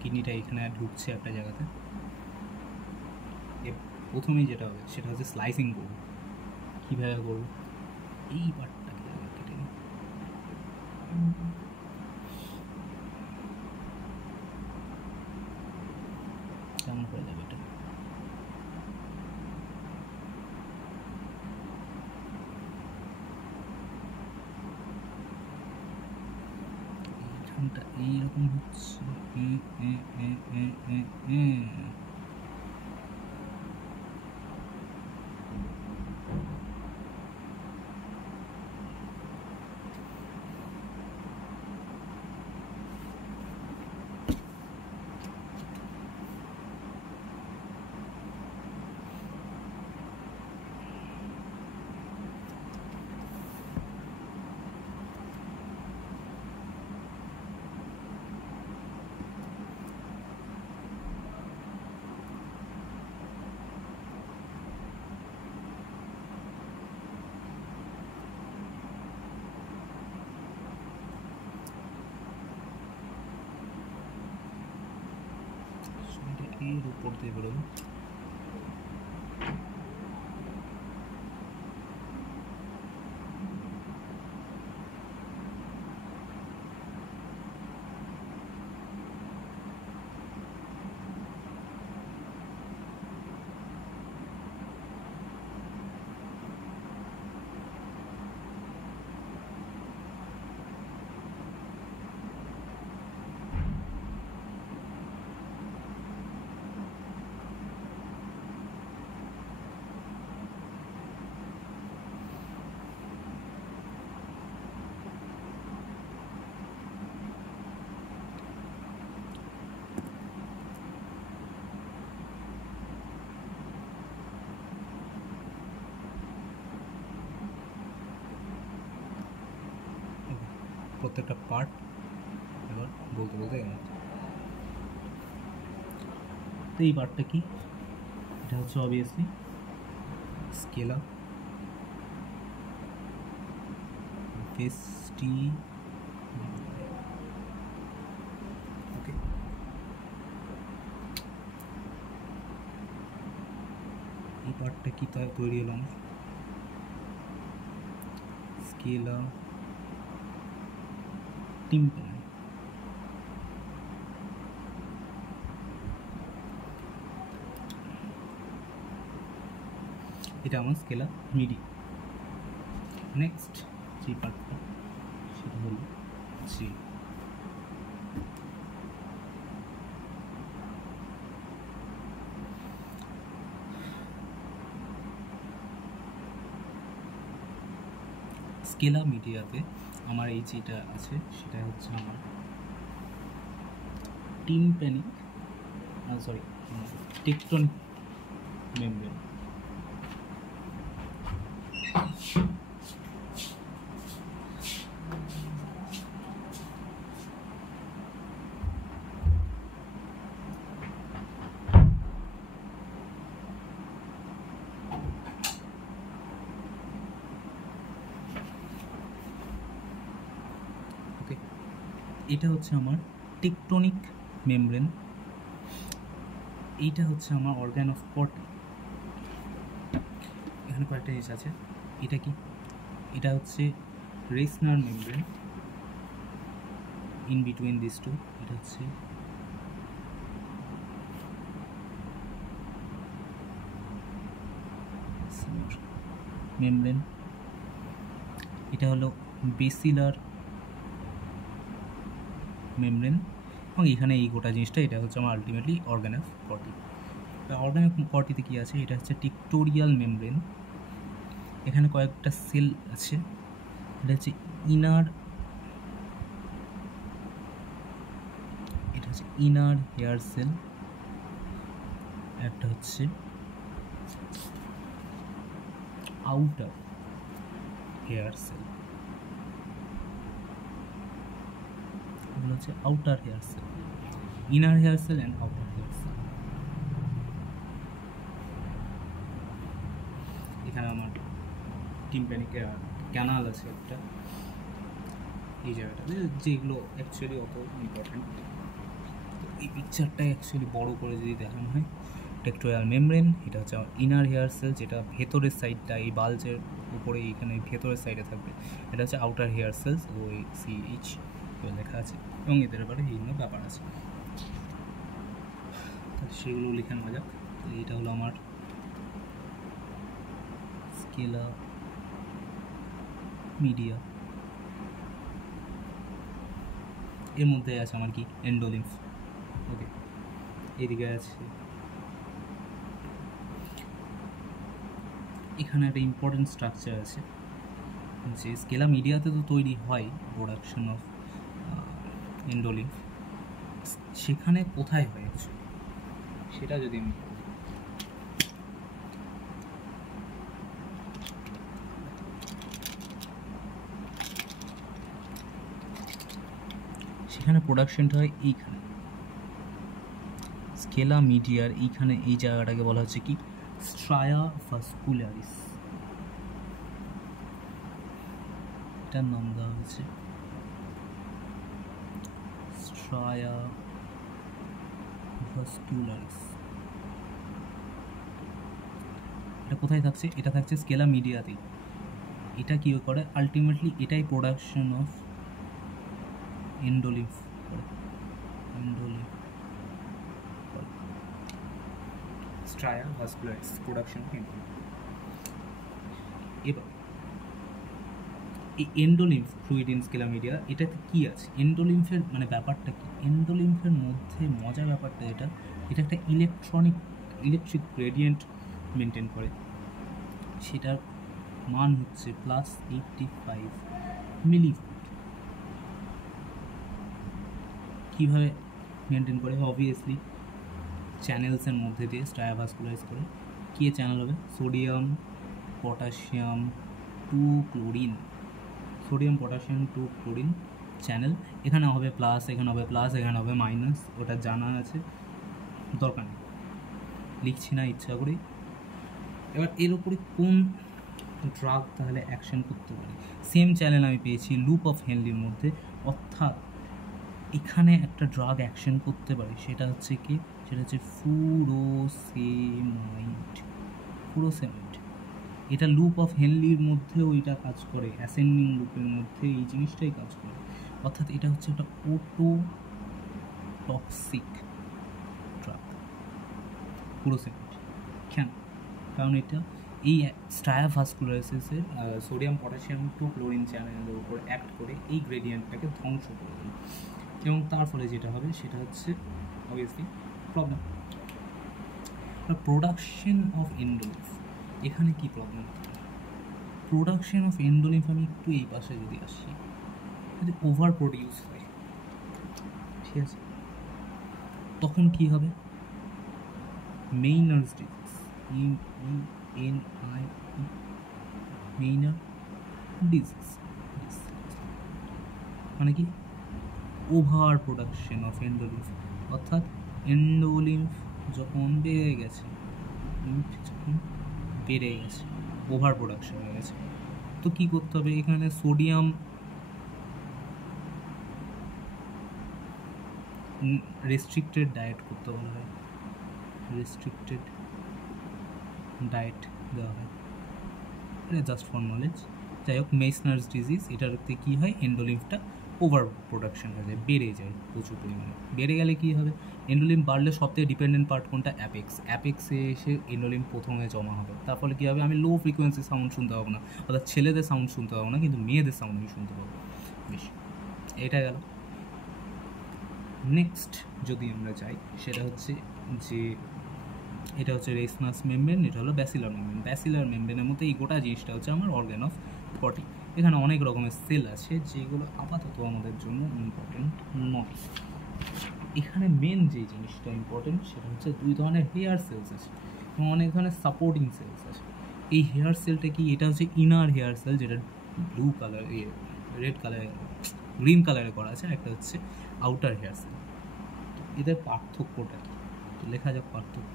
কিডনিটা এখানে ঢুকছে একটা জায়গাতে। প্রথমেই যেটা হবে সেটা হচ্ছে স্লাইসিং করবো। কীভাবে করবো, এই পার্টটাকে কেটে নিই, কেমন করে যাবে এটা, এইখানটা এইরকম হচ্ছে, এর উপর দিয়ে বেরোবে। প্রত্যেকটা পার্ট এবার বলতে বলতে এগোনো। তো এই পার্টটা কি, এটা হচ্ছে অবভিয়াসলি স্কেলা ভেস্টি। ওকে, এই পার্টটা কি তৈরি হলো আমার স্কেলা টিম্পানি। এটা আমার স্কেলা মিডি। নেক্সট যে পার্টটা সেটা হলো জি। স্কেলা মিডিয়াতে আমার এই যেটা আছে সেটা হচ্ছে আমার টিম্প্যানিক টেকটনিক মেমব্রেন। ওকে, এটা হচ্ছে আমার টেকটনিক মেমব্রেন। এইটা হচ্ছে আমার অর্গান অফ কর্টি। এখানে কয়েকটা জিনিস আছে। এটা কি, এটা হচ্ছে Reissner membrane. In between this two এটা হচ্ছে মেমব্রেন। এটা হলো বেসিলার মেমব্রেন। এবং এখানে এই গোটা জিনিসটা এটা হচ্ছে আমার ultimately organ of Corti. Organ of কর্টিতে কী আছে, এটা হচ্ছে টিক্টোরিয়াল মেমব্রেন। এখানে কয়েকটা সেল আছে। এটা হচ্ছে ইনার, এটা হচ্ছে ইনার হেয়ার সেল। একটা হচ্ছে আউটার হেয়ার সেল। এগুলো হচ্ছে outer hair cell, inner hair cell and outer hair cell. এখানে আমার টিম্প্যানিক ক্যানাল আছে একটা এই জায়গাটাতে, যেগুলো অ্যাকচুয়ালি অত ইম্পর্টেন্ট। তো এই পিকচারটা অ্যাকচুয়ালি বড় করে যদি দেখানো হয়, টেকটোরিয়াল মেমব্রেন, এটা হচ্ছে ইনার হেয়ার সেল যেটা ভেতরের সাইডটা এই বালজের উপরে এখানে ভেতরের সাইডে থাকবে। এটা হচ্ছে আউটার হেয়ার সেলস, OACH লেখা আছে, এবং এদের ব্যাপারে বিভিন্ন ব্যাপার আছে, সেগুলো লিখে নেওয়া যাক। তো এটা হলো আমার স্কেলা মিডিয়া। এর মধ্যে আছে আমার কি এন্ডোলিম্ফ। ওকে, এদিকে আছে, এখানে একটা ইম্পর্টেন্ট স্ট্রাকচার আছে যে স্কেলা মিডিয়াতে তো তৈরি হয় প্রোডাকশন অফ এন্ডোলিম্ফ, সেখানে কোথায় হয় অ্যাকচুয়ালি সেটা যদি আমি সেখানে প্রোডাকশনটা হয় এইখানে স্কেলা মিডিয়ার এইখানে, এই জায়গাটাকে বলা হচ্ছে কি স্ট্রায়া ভাস্কুলারিস। এটার নাম দেওয়া হয়েছে স্ট্রায়া ভাস্কুলারিস। এটা কোথায় থাকছে, এটা থাকছে স্কেলা মিডিয়াতেই। এটা কি করে আলটিমেটলি এটাই production of endolymph stria vascularis production of endolymph. এবার এই endolymph fluid in scala media, এটাতে কি আছে এন্ডোলিম্ফের মানে ব্যাপারটা কি, এন্ডোলিম্ফের মধ্যে মজা ব্যাপারটা এটা একটা ইলেকট্রিক গ্রেডিয়েন্ট মেনটেন করে, সেটার মান হচ্ছে +85 মিলিভোল্ট। কীভাবে মেনটেন করে, অবভিয়াসলি চ্যানেলসের মধ্যে দিয়ে স্ট্রায়া ভাস্কুলারাইজ করে। কী চ্যানেল হবে, সোডিয়াম পটাশিয়াম 2 ক্লোরিন চ্যানেল, এখানে হবে প্লাস, এখানে হবে প্লাস, এখানে হবে মাইনাস, ওটা জানা আছে, দরকার নেই, লিখছি না ইচ্ছা করেই। এবার এর উপরে কোন ড্রাগ তাহলে অ্যাকশন করতে পারে? সেম চ্যানেল আমি পেয়েছি লুপ অফ হেনলির মধ্যে, অর্থাৎ এখানে একটা ড্রাগ অ্যাকশন করতে পারে, সেটা হচ্ছে কি, সেটা হচ্ছে ফুরোসেমাইড। ফুরোসেমাইড এটা লুপ অফ হেনলির মধ্যেও এটা কাজ করে, অ্যাসেন্ডিং লুপের মধ্যে এই জিনিসটাই কাজ করে, অর্থাৎ এটা হচ্ছে একটা ওটোটক্সিক ড্রাগ ফুরোসেমাইড। কেন? কারণ এটা এই স্ট্রায়াভাস্কুলারিসিসের সোডিয়াম পটাশিয়াম টু ক্লোরিন চ্যানেলের উপর অ্যাক্ট করে এই গ্রেডিয়েন্টটাকে ধ্বংস করে দেবে, এবং তার ফলে যেটা হবে সেটা হচ্ছে obviously problem. Production of endolymph, এখানে কি প্রবলেম? প্রোডাকশন অফ এন্ডোলিম্ফ, আমি একটু এই পাশে যদি আসি, যদি ওভার প্রডিউস হয়, ঠিক আছে, তখন কি হবে? মেইনার্স ডিজিজ, MENI, মেইনার ডিজিজ, মানে কি? ওভার প্রোডাকশন অফ এন্ডোলিম্ফ, অর্থাৎ এন্ডোলিম্ফ যখন বেড়ে গেছে, ওভার প্রোডাকশন হয়ে গেছে, তো কী করতে হবে? এখানে সোডিয়াম রেস্ট্রিক্টেড ডায়েট করতে বলা হয়, রেস্ট্রিক্টেড ডায়েট দেওয়া হয়, এটা জাস্ট ফর নলেজ। যাই হোক, মেইসনার্স ডিজিজ, এটাতে কী হয়? এন্ডোলিম্ফটা ওভার প্রোডাকশন হয়ে যায়, বেড়ে যায় প্রচুর পরিমাণে। বেড়ে গেলে কী হবে? এন্ডোলিম্ফ বাড়লে সবথেকে ডিপেন্ডেন্ট পার্ট কোনটা? অ্যাপেক্সে এসে এন্ডোলিম্ফ প্রথমে জমা হবে, তার ফলে কী হবে? আমি লো ফ্রিকোয়েন্সি সাউন্ড শুনতে পাবো না, অর্থাৎ ছেলেদের সাউন্ড শুনতে পাবো না, কিন্তু মেয়েদের সাউন্ড আমি শুনতে পাবো বেশি। এটা গেল। নেক্সট যদি আমরা যাই, সেটা হচ্ছে যে এটা হচ্ছে রেসনাস মেমব্রেন, এটা হলো ব্যাসিলার মেমব্রেন। ব্যাসিলার মেমব্রেনের মধ্যে এই গোটা জিনিসটা হচ্ছে আমার অর্গান অফ বডি। এখানে অনেক রকমের সেল আছে যেগুলো আপাতত আমাদের জন্য ইম্পর্টেন্ট নয়। এখানে মেন যে জিনিসটা ইম্পর্টেন্ট সেটা হচ্ছে দুই ধরনের হেয়ার সেলস আছে এবং অনেক ধরনের সাপোর্টিং সেলস আছে। এই হেয়ার সেলটা কি? এটা হচ্ছে ইনার হেয়ার সেল, যেটা blue colour, red colour, green কালারে করা আছে, একটা হচ্ছে আউটার হেয়ার সেল। এদের পার্থক্যটা কি? লেখা যাক পার্থক্য।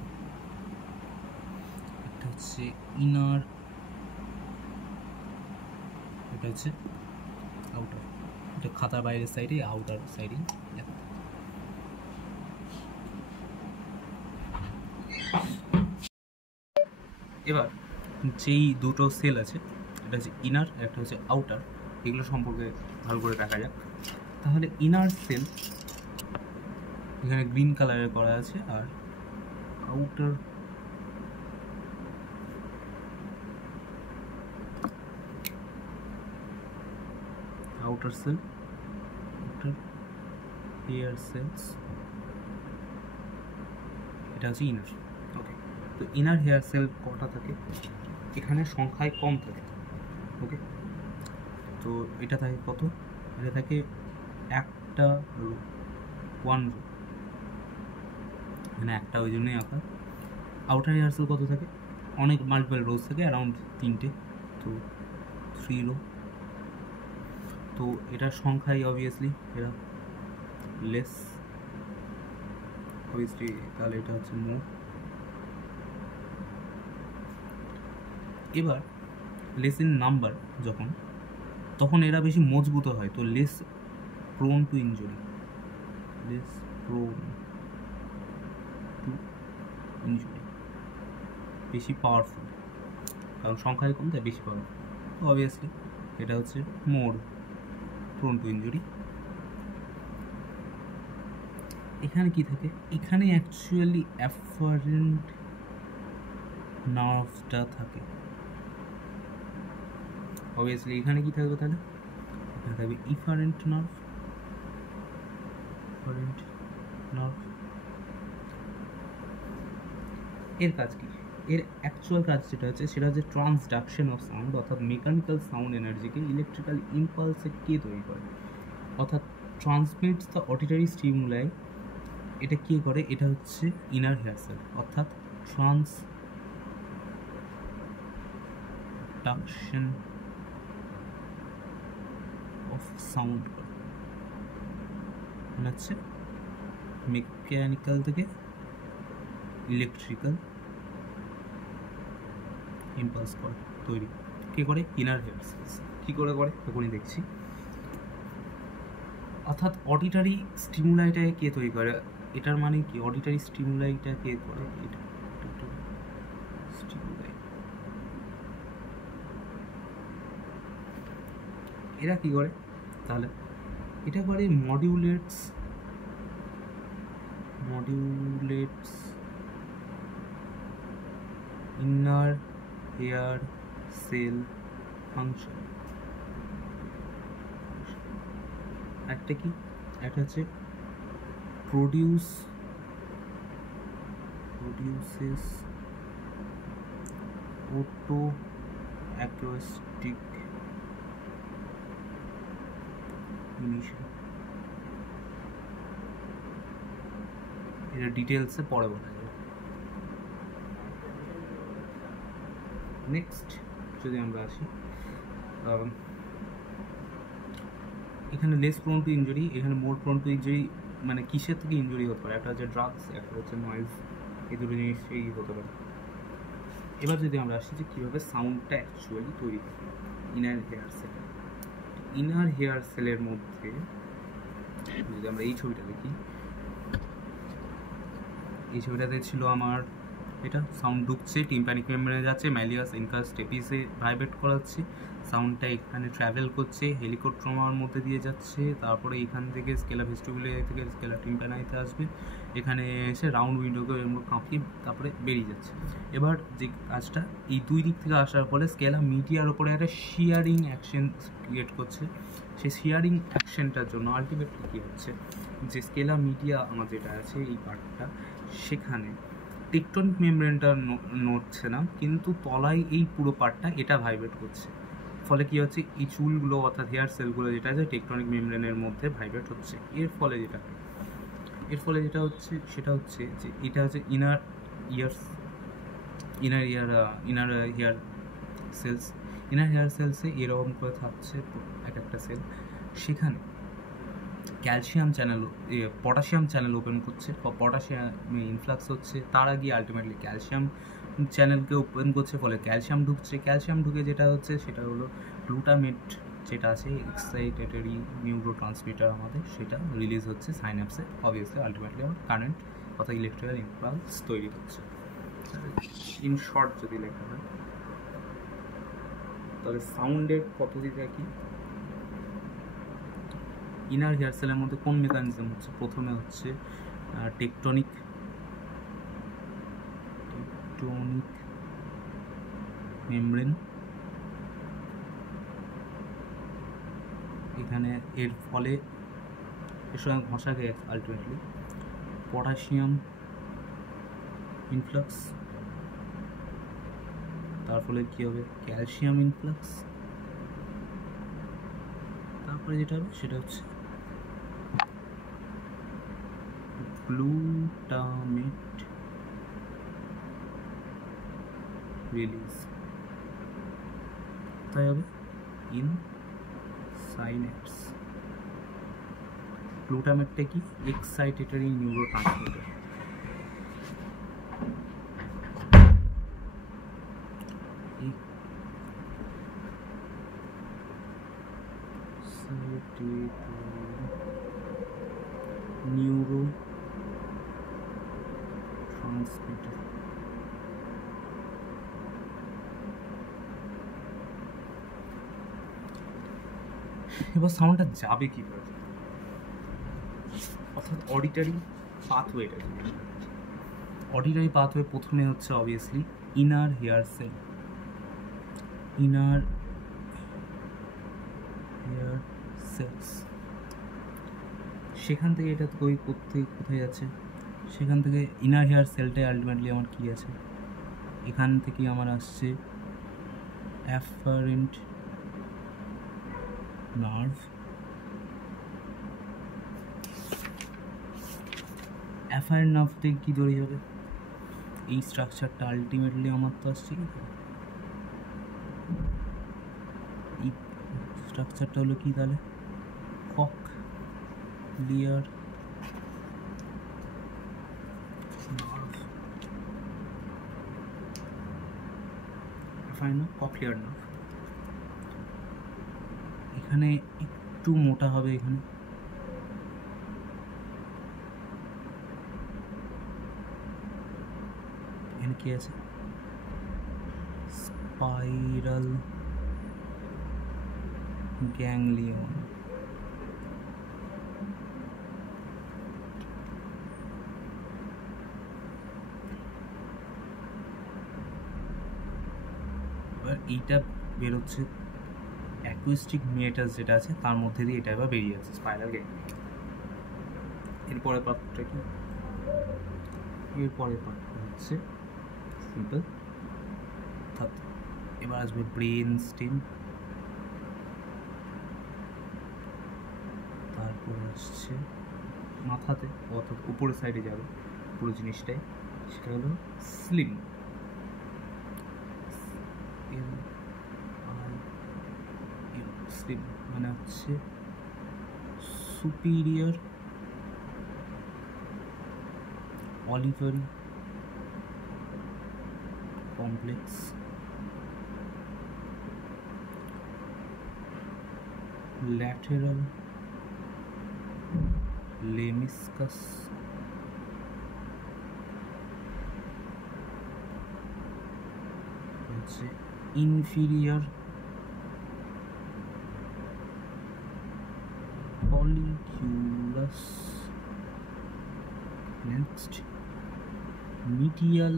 একটা হচ্ছে ইনার, এটা হচ্ছে আউটার, এটা খাতার বাইরের সাইডে, আউটার সাইডে লেখা। এবার যেই দুটো সেল আছে, এটা হচ্ছে ইনার, একটা হচ্ছে আউটার, এগুলো সম্পর্কে ভালো করে দেখা যাক। তাহলে ইনার সেল এখানে গ্রিন কালারের করা আছে, আর outer cell, outer hair cells, এটা হচ্ছে ইনার। ওকে, তো ইনার হেয়ার সেল কটা থাকে? এখানে সংখ্যায় কম থাকে। ওকে, তো এটা থাকে কত? এটা থাকে একটা রো, 1 রো, মানে একটা, ওই জন্যই আঁকা। আউটার হেয়ার সেল কত থাকে? অনেক মাল্টিপল রোজ থাকে, অ্যারাউন্ড 3টে, তো 3 রো। তো এটার সংখ্যাই অবভিয়াসলি এরা লেস, অবভিয়াসলি, তাহলে এটা হচ্ছে মোর। এবার লেস ইন নাম্বার যখন, তখন এরা বেশি মজবুত হয়, তো less prone two injury, less prone two injury, বেশি পাওয়ারফুল, কারণ সংখ্যায় কম তাই বেশি পাওয়ারফুল, তো অবভিয়াসলি এটা হচ্ছে মোর প্রোন টু ইনজুরি। এখানে কি থাকে? এখানে অ্যাকচুয়ালি অ্যাফারেন্ট নার্ভটা থাকে। অবভিয়াসলি এখানে কি থাকবে তাহলে? এখানে থাকবে ইফারেন্ট নার্ভ, এর কাজ কি? এর অ্যাকচুয়াল কাজ যেটা হচ্ছে সেটা হচ্ছে ট্রান্সডাকশন অফ সাউন্ড, অর্থাৎ মেকানিক্যাল সাউন্ড এনার্জিকে ইলেকট্রিক্যাল ইম্পালসে কে তৈরি করে, অর্থাৎ ট্রান্সমিটস দ্য অডিটরি স্টিমুলাই। এটা কে করে? এটা হচ্ছে ইনার হেয়ার সেল, অর্থাৎ ট্রান্সডাকশন অফ সাউন্ড করে। এখানে হচ্ছে মেকানিক্যাল থেকে ইলেকট্রিক্যাল ইম্পালস করে তৈরি কে করে? Inner hair sales. কী করে এখনই দেখছি। অর্থাৎ অডিটারি স্টিমুলাইটাকে কে তৈরি করে? এটার মানে কি অডিটারি স্টিমুলাইটা কে করে? এটা স্টিমুলাই এরা কি করে তাহলে? এটা করে মডিউলেটস ইনার হেয়ার সেল ফাংশন। একটা কি? একটা হচ্ছে প্রডিউসেস অটো অ্যাকোস্টিক ইমিশন। এটা ডিটেলসে পরে বলা যাবে। নেক্সট যদি আমরা আসি, এখানে লেস প্রোন টু ইনজুরি, এখানে মোর প্রোন টু ইনজুরি। মানে কিসের থেকে ইনজুরি হতে পারে? একটা হচ্ছে ড্রাগস, একটা হচ্ছে নয়েজ। এই দুটো জিনিসই হতে পারে। এবার যদি আমরা আসি যে কীভাবে সাউন্ডটা অ্যাকচুয়ালি তৈরি হয় ইনার হেয়ার সেলের মধ্যে যদি আমরা এই ছবিটা দেখি, এই ছবিটাতে ছিল আমার এটা সাউন্ড ঢুকছে, টিম্প্যানিক মেমব্রেনে যাচ্ছে, ম্যালিয়াস ইনকাস স্টেপিসে ভাইব্রেট করাচ্ছে, সাউন্ডটা এখানে ট্রাভেল করছে, হেলিকোট্রমার মধ্যে দিয়ে যাচ্ছে, তারপরে এখান থেকে স্কেলা ভেস্টিবুলে থেকে স্কেলা টিম্প্যানাইতে আসবে, এখানে এসে রাউন্ড উইন্ডোকে কাঁপিয়ে তারপরে বেরিয়ে যাচ্ছে। এবার যে কাজটা এই দুই দিক থেকে আসার ফলে স্কেলা মিডিয়ার ওপরে একটা শিয়ারিং অ্যাকশন ক্রিয়েট করছে। সেই শিয়ারিং অ্যাকশনটার জন্য আলটিমেটলি কী হচ্ছে, যে স্কেলা মিডিয়া আমার যেটা আছে এই পার্টটা, সেখানে টেকটনিক মেমব্রেনটা নড়ছে না, কিন্তু তলায় এই পুরো পার্টটা এটা ভাইব্রেট করছে। ফলে কী হচ্ছে, এই চুলগুলো অর্থাৎ হেয়ার সেলগুলো যেটা আছে টেকটনিক মেমব্রেনের মধ্যে ভাইব্রেট হচ্ছে। এর ফলে যেটা হচ্ছে সেটা হচ্ছে যে এটা হচ্ছে ইনার হেয়ার সেলসে এরকম করে থাকছে এক একটা সেল। সেখানে পটাশিয়াম চ্যানেল ওপেন করছে, পটাশিয়াম ইনফ্লাক্স হচ্ছে, তারা গিয়ে আলটিমেটলি ক্যালসিয়াম চ্যানেলকে ওপেন করছে, ফলে ক্যালসিয়াম ঢুকছে। ক্যালসিয়াম ঢুকে যেটা হচ্ছে সেটা হলো গ্লুটামেট যেটা আছে এক্সাইটেটরি নিউরো ট্রান্সমিটার আমাদের, সেটা রিলিজ হচ্ছে সাইন্যাপসে। অবভিয়াসলি আলটিমেটলি আমার কারেন্ট অর্থাৎ ইলেকট্রিক্যাল ইম্পালস তৈরি হচ্ছে। ইন শর্ট যদি লেখা হয় তাহলে সাউন্ডের পদ্ধতিটা কি? ইনার হেয়ার সেলের মধ্যে কোন মেকানিজম হচ্ছে? প্রথমে হচ্ছে টেকটনিক মেমব্রেন, এখানে এর ফলে এর সঙ্গে ঘষা খেয়ে আলটিমেটলি পটাশিয়াম ইনফ্লাক্স, তার ফলে কী হবে? ক্যালসিয়াম ইনফ্লাক্স, তারপরে যেটা হবে সেটা হচ্ছে গ্লুটামেট রিলিজ, তাই হবে ইন সাইন্যাপস। গ্লুটামেটটা কি? Excitatory neurotransmitter. Neurotransmitter. এবার সাউন্ডটা যাবে কীভাবে? অর্থাৎ অডিটারি পাথওয়ে প্রথমে হচ্ছে অবভিয়াসলি ইনার হেয়ার সেলস, সেখান থেকে এটা কোথায় যাচ্ছে? সেখান থেকে ইনার হেয়ার সেলটাই আলটিমেটলি আমার কী আছে, এখান থেকে আমার আসছে অ্যাফারেন্ট নার্ভ, অ্যাফারেন্ট নার্ভ থেকে কী তৈরি হবে? এই স্ট্রাকচারটা আলটিমেটলি আমার তো আসছে কি, এই স্ট্রাকচারটা হলো কি তাহলে? Cochlear afferent nerve, cochlear nerve. এখানে একটু মোটা হবে, এখানে কি আছে, স্পাইরাল গ্যাংলিয়ন। এবার এইটা বেরোচ্ছে অ্যাকুইস্টিক মিয়েটাস যেটা আছে তার মধ্যে দিয়ে এটা এবার বেরিয়ে যাচ্ছে স্পাইরাল গ্যাংলিয়ন। এরপরে পার্টটা কি, এরপরে পার্টটা হচ্ছে সিম্পল। অর্থাৎ এবার আসবে ব্রেন স্টেম, তারপরে আসছে মাথাতে, অর্থাৎ উপরের সাইডে যাবে পুরো জিনিসটাই, সেটা হলো স্লিম। স্লিম মানে হচ্ছে superior olivary complex, lateral lemniscus, হচ্ছে inferior colliculus, next medial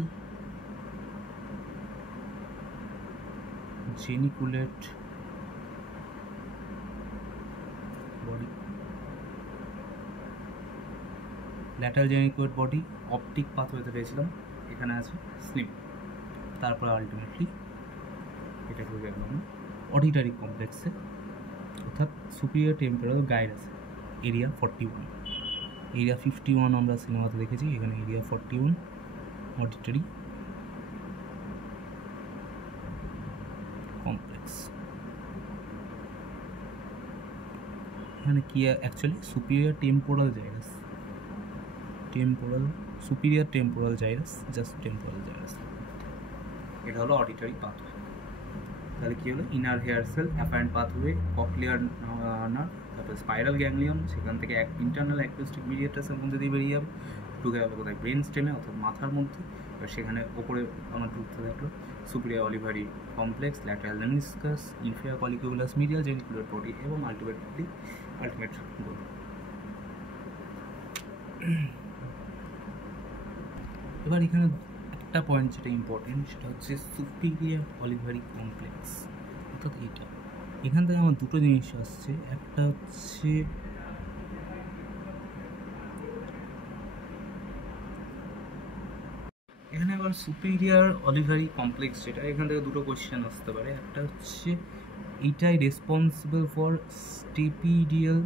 geniculate body, lateral geniculate body optic পাথওয়েতে পেয়েছিলাম, এখানে আছে স্লিপ। তারপরে আলটিমেটলি এটা করে গেলাম অডিটারি কমপ্লেক্সে, অর্থাৎ superior temporal gyrus area 41। Area 51 আমরা সিনেমাতে দেখেছি, এখানে এরিয়া 41 অডিটারি কমপ্লেক্স। এখানে কি actually superior temporal gyrus, superior temporal gyrus, just temporal gyrus. এটা হলো অডিটারি পাথওয়ে। তাহলে কি হলো, inner hair cell, afferent pathway, cochlear nerve, তারপরে স্পাইরাল গ্যাংলিয়ন, সেখান থেকে ইন্টারনাল অ্যাকুইস্টিক মিডিয়েটাসের মধ্যে দিয়ে বেরিয়ে যাবে, ঢুকে যাবে কোথায়, ব্রেন স্টেমে অর্থাৎ মাথার মধ্যে। এবার সেখানে ওপরে আমার ঢুকতে থাকলো superior olivary complex, lateral lemniscus, inferior colliculus, medial geniculate body এবং আলটিমেট গোল। এবার এখানে একটা পয়েন্ট যেটা ইম্পর্টেন্ট, সেটা হচ্ছে সুপিরিয়র অলিভারি কমপ্লেক্স, অর্থাৎ এইটা। এখান থেকে আমার দুটো জিনিস আসছে, একটা হচ্ছে এখানে আবার সুপিরিয়র অলিভারি কমপ্লেক্স যেটা, এখান থেকে দুটো কোয়েশ্চেন আসতে পারে। একটা হচ্ছে এইটাই রেসপন্সিবল ফর স্টেপিডিয়াল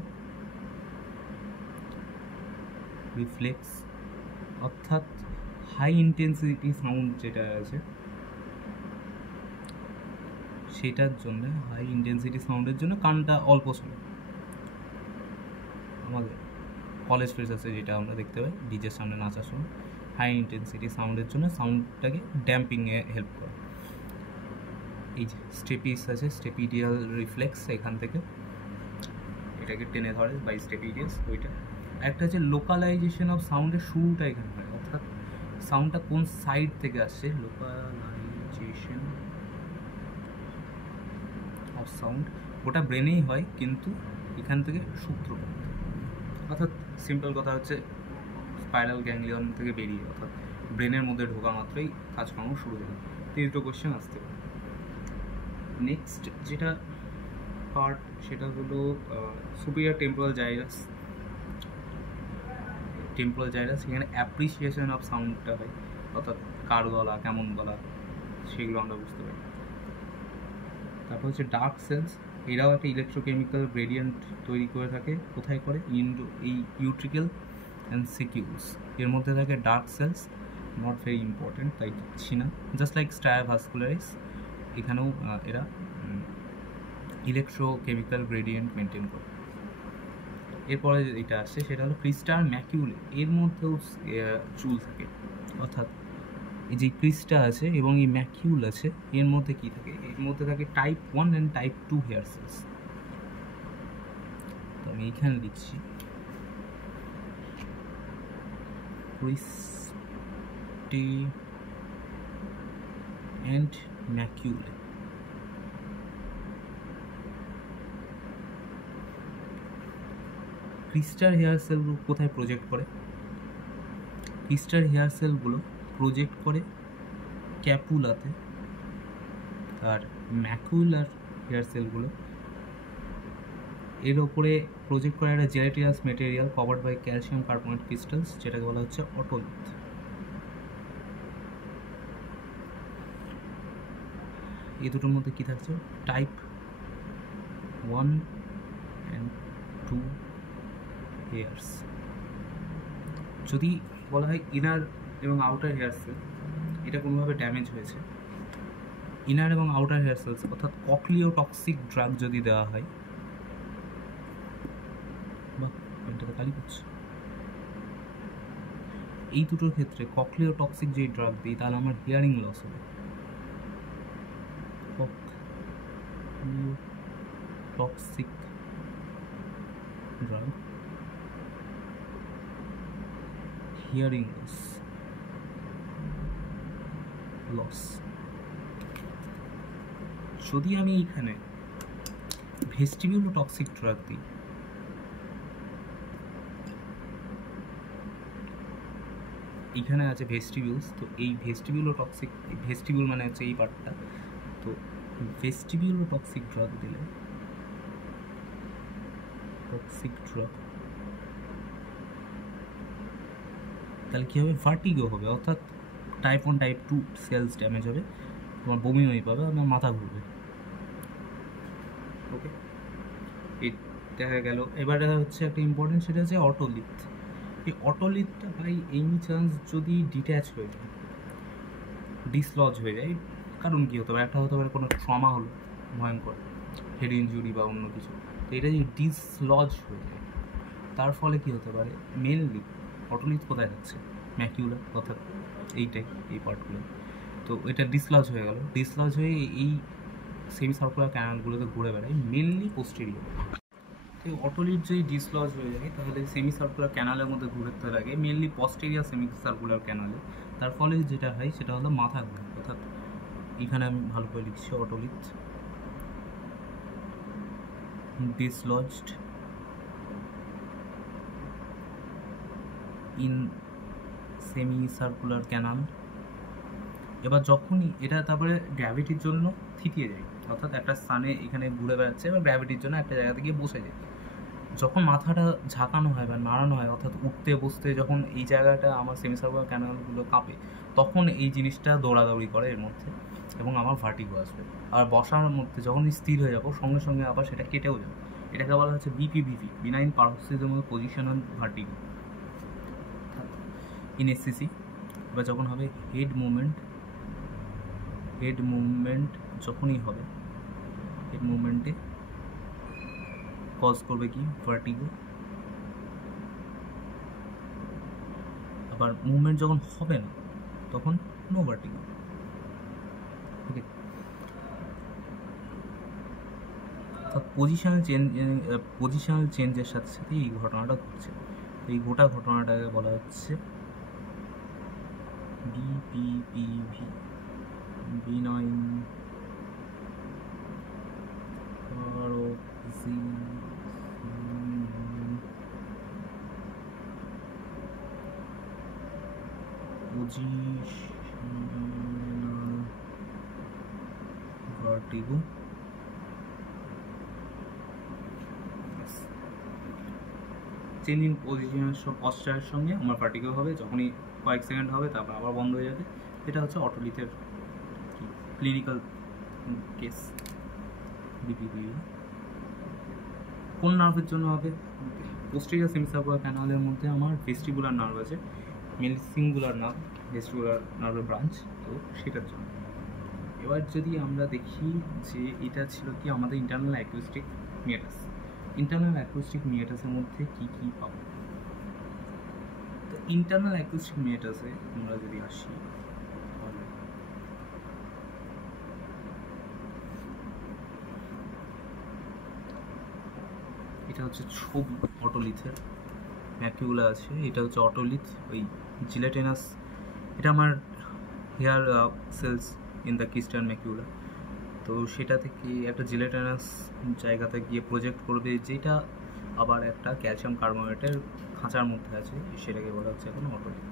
রিফ্লেক্স, অর্থাৎ হাই ইন্টেন্সিটি সাউন্ড যেটা আছে সেটার জন্য, হাই ইন্টেন্সিটি সাউন্ডের জন্য কানটা অল্প শোনে। আমাদের কলেজ ফ্রেশার্সে যেটা আমরা দেখতে পাই ডিজের সামনে নাচার সময়, হাই ইন্টেন্সিটি সাউন্ডের জন্য সাউন্ডটাকে ড্যাম্পিংয়ে হেল্প করে। এই যে স্টেপিস আছে, স্টেপিডিয়াল রিফ্লেক্স, এখান থেকে এটাকে টেনে ধরে বাই স্টেপিডিয়াস ওইটা। একটা হচ্ছে লোকালাইজেশন অফ সাউন্ডের শুরুটা এখানে হয়, অর্থাৎ সাউন্ডটা কোন সাইড থেকে আসছে, লোকালাইজেশন অফ সাউন্ড ওটা ব্রেনেই হয়, কিন্তু এখান থেকে সূত্রপাত, অর্থাৎ সিম্পল কথা হচ্ছে স্পাইরাল গ্যাংলিয়ন থেকে বেরিয়ে, অর্থাৎ ব্রেনের মধ্যে ঢোকা মাত্রই কাজকর্ম শুরু হয়ে যায়। তিনটো কোয়েশ্চেন আসতে পারে। নেক্সট যেটা পার্ট সেটা হলো সুপিরিয়র টেম্পোরাল জাইরাস। এখানে অ্যাপ্রিসিয়েশন অফ সাউন্ডটা হয়, অর্থাৎ কার গলা, কেমন গলা, সেগুলো আমরা বুঝতে পারি। তারপর হচ্ছে ডার্ক সেলস, এরাও একটা ইলেকট্রোকেমিক্যাল গ্রেডিয়েন্ট তৈরি করে থাকে। কোথায় করে, এই ইউট্রিকেল অ্যান্ড সিকিউলস এর মধ্যে থাকে dark cells, not very important তাই দিচ্ছি না। জাস্ট লাইক স্ট্রায়াভাস্কুলারিস, এখানেও এরা ইলেকট্রোকেমিক্যাল গ্রেডিয়েন্ট মেনটেন করে। এরপরে যেটা আসছে সেটা হলো ক্রিস্টার ম্যাকিউলে, এর মধ্যেও চুল থাকে, অর্থাৎ এই যে ক্রিস্টা আছে এবং এই ম্যাকিউল আছে, এর মধ্যে কি থাকে? এর মধ্যে থাকে type 1 and type 2 hair cells. তো আমি এইখানে লিখছি ক্রিস্টি অ্যান্ড ম্যাকিউলে। ক্রিস্টার হেয়ার সেলগুলো কোথায় প্রজেক্ট করে? ক্রিস্টার হেয়ার সেলগুলো প্রজেক্ট করে ক্যাপুলাতে, আর ম্যাকুলার হেয়ার সেলগুলো এর ওপরে প্রজেক্ট করে একটা gelatinous material covered by calcium carbonate crystals, যেটাকে বলা হচ্ছে অটোলিথ। এই দুটোর মধ্যে কি থাকছে? Type 1 and 2 hairs. যদি বলা হয় ইনার এবং আউটার হেয়ার সেল, এটা কোনোভাবে ড্যামেজ হয়েছে, ইনার এবং আউটার হেয়ার সেলস অর্থাৎ ককলিওটক্সিক ড্রাগ যদি দেওয়া হয়, বা এটাতে কালি করছে, এই দুটোর ক্ষেত্রে ককলিওটক্সিক যেই ড্রাগ দিই তাহলে আমার হিয়ারিং লস হবে। ককলিওটক্সিক ড্রাগ, হিয়ারিং লস। যদি আমি এখানে ভেস্টিবিউলোটক্সিক ড্রাগ দিই, এখানে আছে ভেস্টিবিউলস, তো এই ভেস্টিবিউলোটক্সিক, ভেস্টিবিউল মানে হচ্ছে এই পার্টটা, তো ভেস্টিবিউলোটক্সিক ড্রাগ দিলে, টক্সিক ড্রাগ, তাহলে কী হবে? ভার্টিগো হবে, অর্থাৎ টাইপ 1 টাইপ 2 সেলস ড্যামেজ হবে, তোমার বমি পাবে, আমার মাথা ঘুরবে। ওকে, এই দেখা গেল। এবারে হচ্ছে একটা ইম্পর্টেন্ট, সেটা হচ্ছে অটোলিথ। এই অটোলিথটা ভাই এনি চান্স যদি ডিট্যাচ হয়ে যায়, ডিসলজ হয়ে যায়, কারণ কী হতে পারে? একটা হতে পারে কোনো ট্রমা হলো ভয়ঙ্কর, হেড ইনজুরি বা অন্য কিছু, তো এটা যদি ডিসলজ হয়ে যায়, তার ফলে কী হতে পারে? মেনলি অটোলিথ কোথায় যাচ্ছে? ম্যাকিউলা, অর্থাৎ এইটাই, এই পার্টগুলো। তো এটা ডিসলজ হয়ে গেল, ডিসলজ হয়ে এই সেমি সার্কুলার ক্যানালগুলোতে ঘুরে বেড়ায়, মেনলি পোস্টেরিয়র। তো অটোলিথ যদি ডিসলজ হয়ে যায় তাহলে সেমি সার্কুলার ক্যানালের মধ্যে ঘুরতে লাগে, মেনলি পস্টেরিয়ার সেমি সার্কুলার ক্যানালে। তার ফলে যেটা হয় সেটা হলো মাথা ঘুরে, অর্থাৎ এখানে আমি ভালো করে লিখছি otolith dislodged in semicircular canal। এবার যখনই এটা তারপরে গ্র্যাভিটির জন্য থিতিয়ে যায়, অর্থাৎ একটা স্থানে এখানে ঘুরে বেড়াচ্ছে, এবার গ্র্যাভিটির জন্য একটা জায়গাতে গিয়ে বসে যায়। যখন মাথাটা ঝাঁকানো হয় বা নাড়ানো হয়, অর্থাৎ উঠতে বসতে যখন এই জায়গাটা আমার সেমিসার্কুলার ক্যানালগুলো কাঁপে, তখন এই জিনিসটা দৌড়াদৌড়ি করে এর মধ্যে এবং আমার ভার্টিগো আসবে। আর বসার মধ্যে যখন স্থির হয়ে যাবো, সঙ্গে সঙ্গে আবার সেটা কেটেও যাবে। এটাকে বলা হচ্ছে BPVV, benign paroxysmal positional vertigo in SCC. এবার যখন হবে হেড মুভমেন্ট যখনই হবে, হেড মুভমেন্টে কজ করবে কি? ভার্টিগো। আবার মুভমেন্ট যখন হবে না তখন নো ভার্টিগো। ওকে, পজিশনাল চেঞ্জের সাথে সাথে এই ঘটনাটা ঘটছে। এই গোটা ঘটনাটাকে বলা হচ্ছে বিপিপিভি, বিনাইন ভার্টিগো। চেঞ্জ ইন পশ্চারের সঙ্গে আমার ভার্টিগো হবে, যখনই কয়েক সেকেন্ড হবে তারপর আবার বন্ধ হয়ে যাবে। এটা হচ্ছে অটোলিথের ক্লিনিক্যাল কেস। বিপিপিভি কোন নার্ভের জন্য হবে? পোস্টেরিয়র সেমিসার্কুলার ক্যানালের মধ্যে আমার ভেস্টিবুলার নার্ভ আছে, মেনলি সিঙ্গুলার নার্ভ, ভেস্টিবুলার নার্ভের ব্রাঞ্চ, তো সেটার জন্য। এবার যদি আমরা দেখি যে এটা ছিল কি আমাদের ইন্টারনাল অ্যাকুস্টিক মিয়াটাস। ইন্টারনাল অ্যাকুস্টিক মিয়াটাসের মধ্যে কী কী পাবো? তো ইন্টারনাল অ্যাকুস্টিক মিয়াটাসে আমরা যদি আসি, এটা হচ্ছে ছবি অটোলিথের, ম্যাকিউলা আছে, এটা হচ্ছে অটোলিথ, ওই জিলেটিনাস। এটা আমার hair cells in the crystal macula, তো সেটা থেকে একটা জিলেটিনাস জায়গাতে গিয়ে প্রজেক্ট করবে, যেটা আবার একটা ক্যালসিয়াম কার্বোনেটের খাঁচার মধ্যে আছে, সেটাকে বলা হচ্ছে এখন অটোলিথ।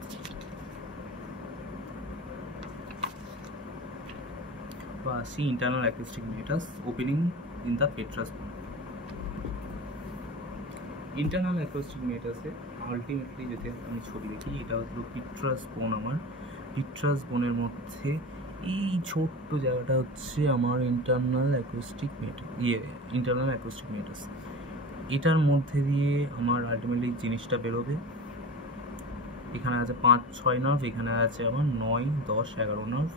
বা আসি internal acoustic meatus opening in the petrous bone. Internal acoustic মিটাসে ultimately যদি আমি ছবি দেখি, এটা হলো পিট্রাস বোন। আমার পিট্রাস বোনের মধ্যে এই ছোট্ট জায়গাটা হচ্ছে আমার ইন্টারনাল অ্যাকুস্টিক মিটাস। এটার মধ্যে দিয়ে আমার আলটিমেটলি জিনিসটা বেরোবে। এখানে আছে 5-6 নার্ভ, এখানে আছে আমার 9, 10, 11 নার্ভ।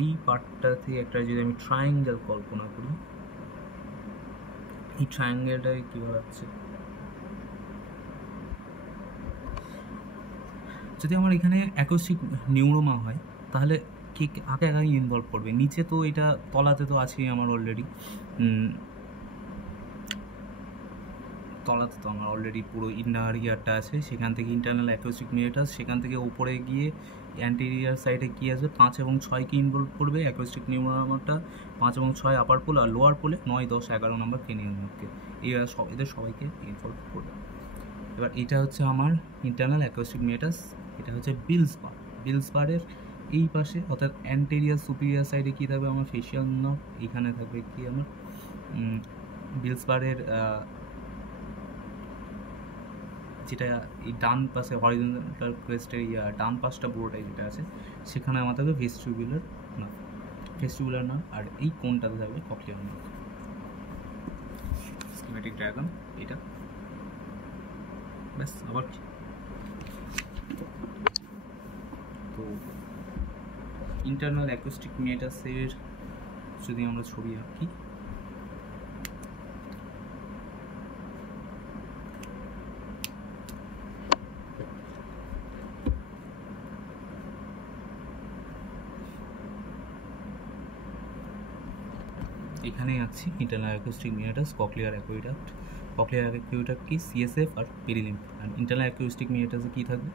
এই পার্টটা থেকে একটা যদি আমি ট্রায়াঙ্গেল কল্পনা করি, এই ট্রায়াঙ্গেলটাকে কী বলা হচ্ছে, যদি আমার এখানে অ্যাকোস্টিক নিউরোমা হয় তাহলে কে আগে আগে ইনভলভ করবে? নিচে তো এটা তলাতে তো আছেই আমার অলরেডি, তলাতে তো আমার অলরেডি পুরো ইনার ইয়ারটা আছে, সেখান থেকে ইন্টারনাল অ্যাকোস্টিক মিটাস, সেখান থেকে উপরে গিয়ে অ্যান্টেরিয়ার সাইডে কী আসবে, 5 এবং 6কে ইনভলভ করবে অ্যাকোস্টিক নিউরোমাটা। 5 এবং 6 আপার পোল, আর লোয়ার পোলে 9, 10, 11 নম্বর ক্রেনিয়ামকে, এদের সবাইকে ইনভলভ করবে। এবার এটা হচ্ছে আমার ইন্টারনাল অ্যাকোস্টিক মিটাস। এটা হচ্ছে বিলস বারের এই পাশে, অর্থাৎ অ্যান্টেরিয়ার সুপিরিয়ার সাইডে কী থাকবে আমার ফেশিয়াল নার্ভ, এখানে থাকবে কি আমার বিলস বারের যেটা এই ডান পাশে হরিজন্টাল ক্রেস্টের ডান পাশটা পুরোটাই যেটা আছে, সেখানে আমার থাকবে ভেস্টিবুলার নার্ভ, আর এই কোনটাতে থাকবে কক্লিয়ার নার্ভ। স্কিমেটিক ডায়াগ্রাম এটা, ব্যাস। আবার তো ইন্টারনাল অ্যাকুস্টিক মিটাসের যদি আমরা ছবি আঁকি, এখানে আছি ইন্টারনাল অ্যাকুস্টিক মিটাস, কক্লিয়ার অ্যাকুইডাক্ট কি সিএসএফ আর পেরিলিম্ফ। আর ইন্টারনাল অ্যাকুস্টিক মিটাসে কী থাকবে?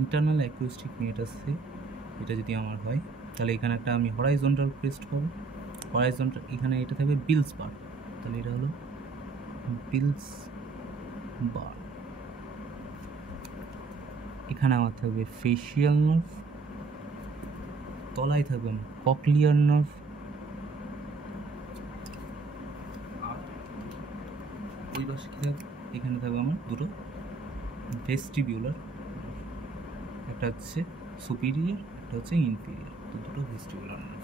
ইন্টারনাল অ্যাকুস্টিক মিটাসে এটা যদি আমার হয় তাহলে এখানে একটা আমি হরাইজন্টাল ক্রেস্ট পাবো, হরাইজন্টাল, এখানে এটা থাকবে বিলস বার, তাহলে এটা হলো বিলস বার। এখানে আমার থাকবে ফেশিয়াল নার্ভ, তলায় থাকবে আমার কক্লিয়ার নার্ভ, ওই পাশে কী থাকবে, এখানে থাকবে আমার দুটো ভেস্টিবিউলার, একটা হচ্ছে সুপিরিয়র, একটা হচ্ছে ইনফিরিয়র, তো দুটো ভেস্টিবুলার নার্ভ।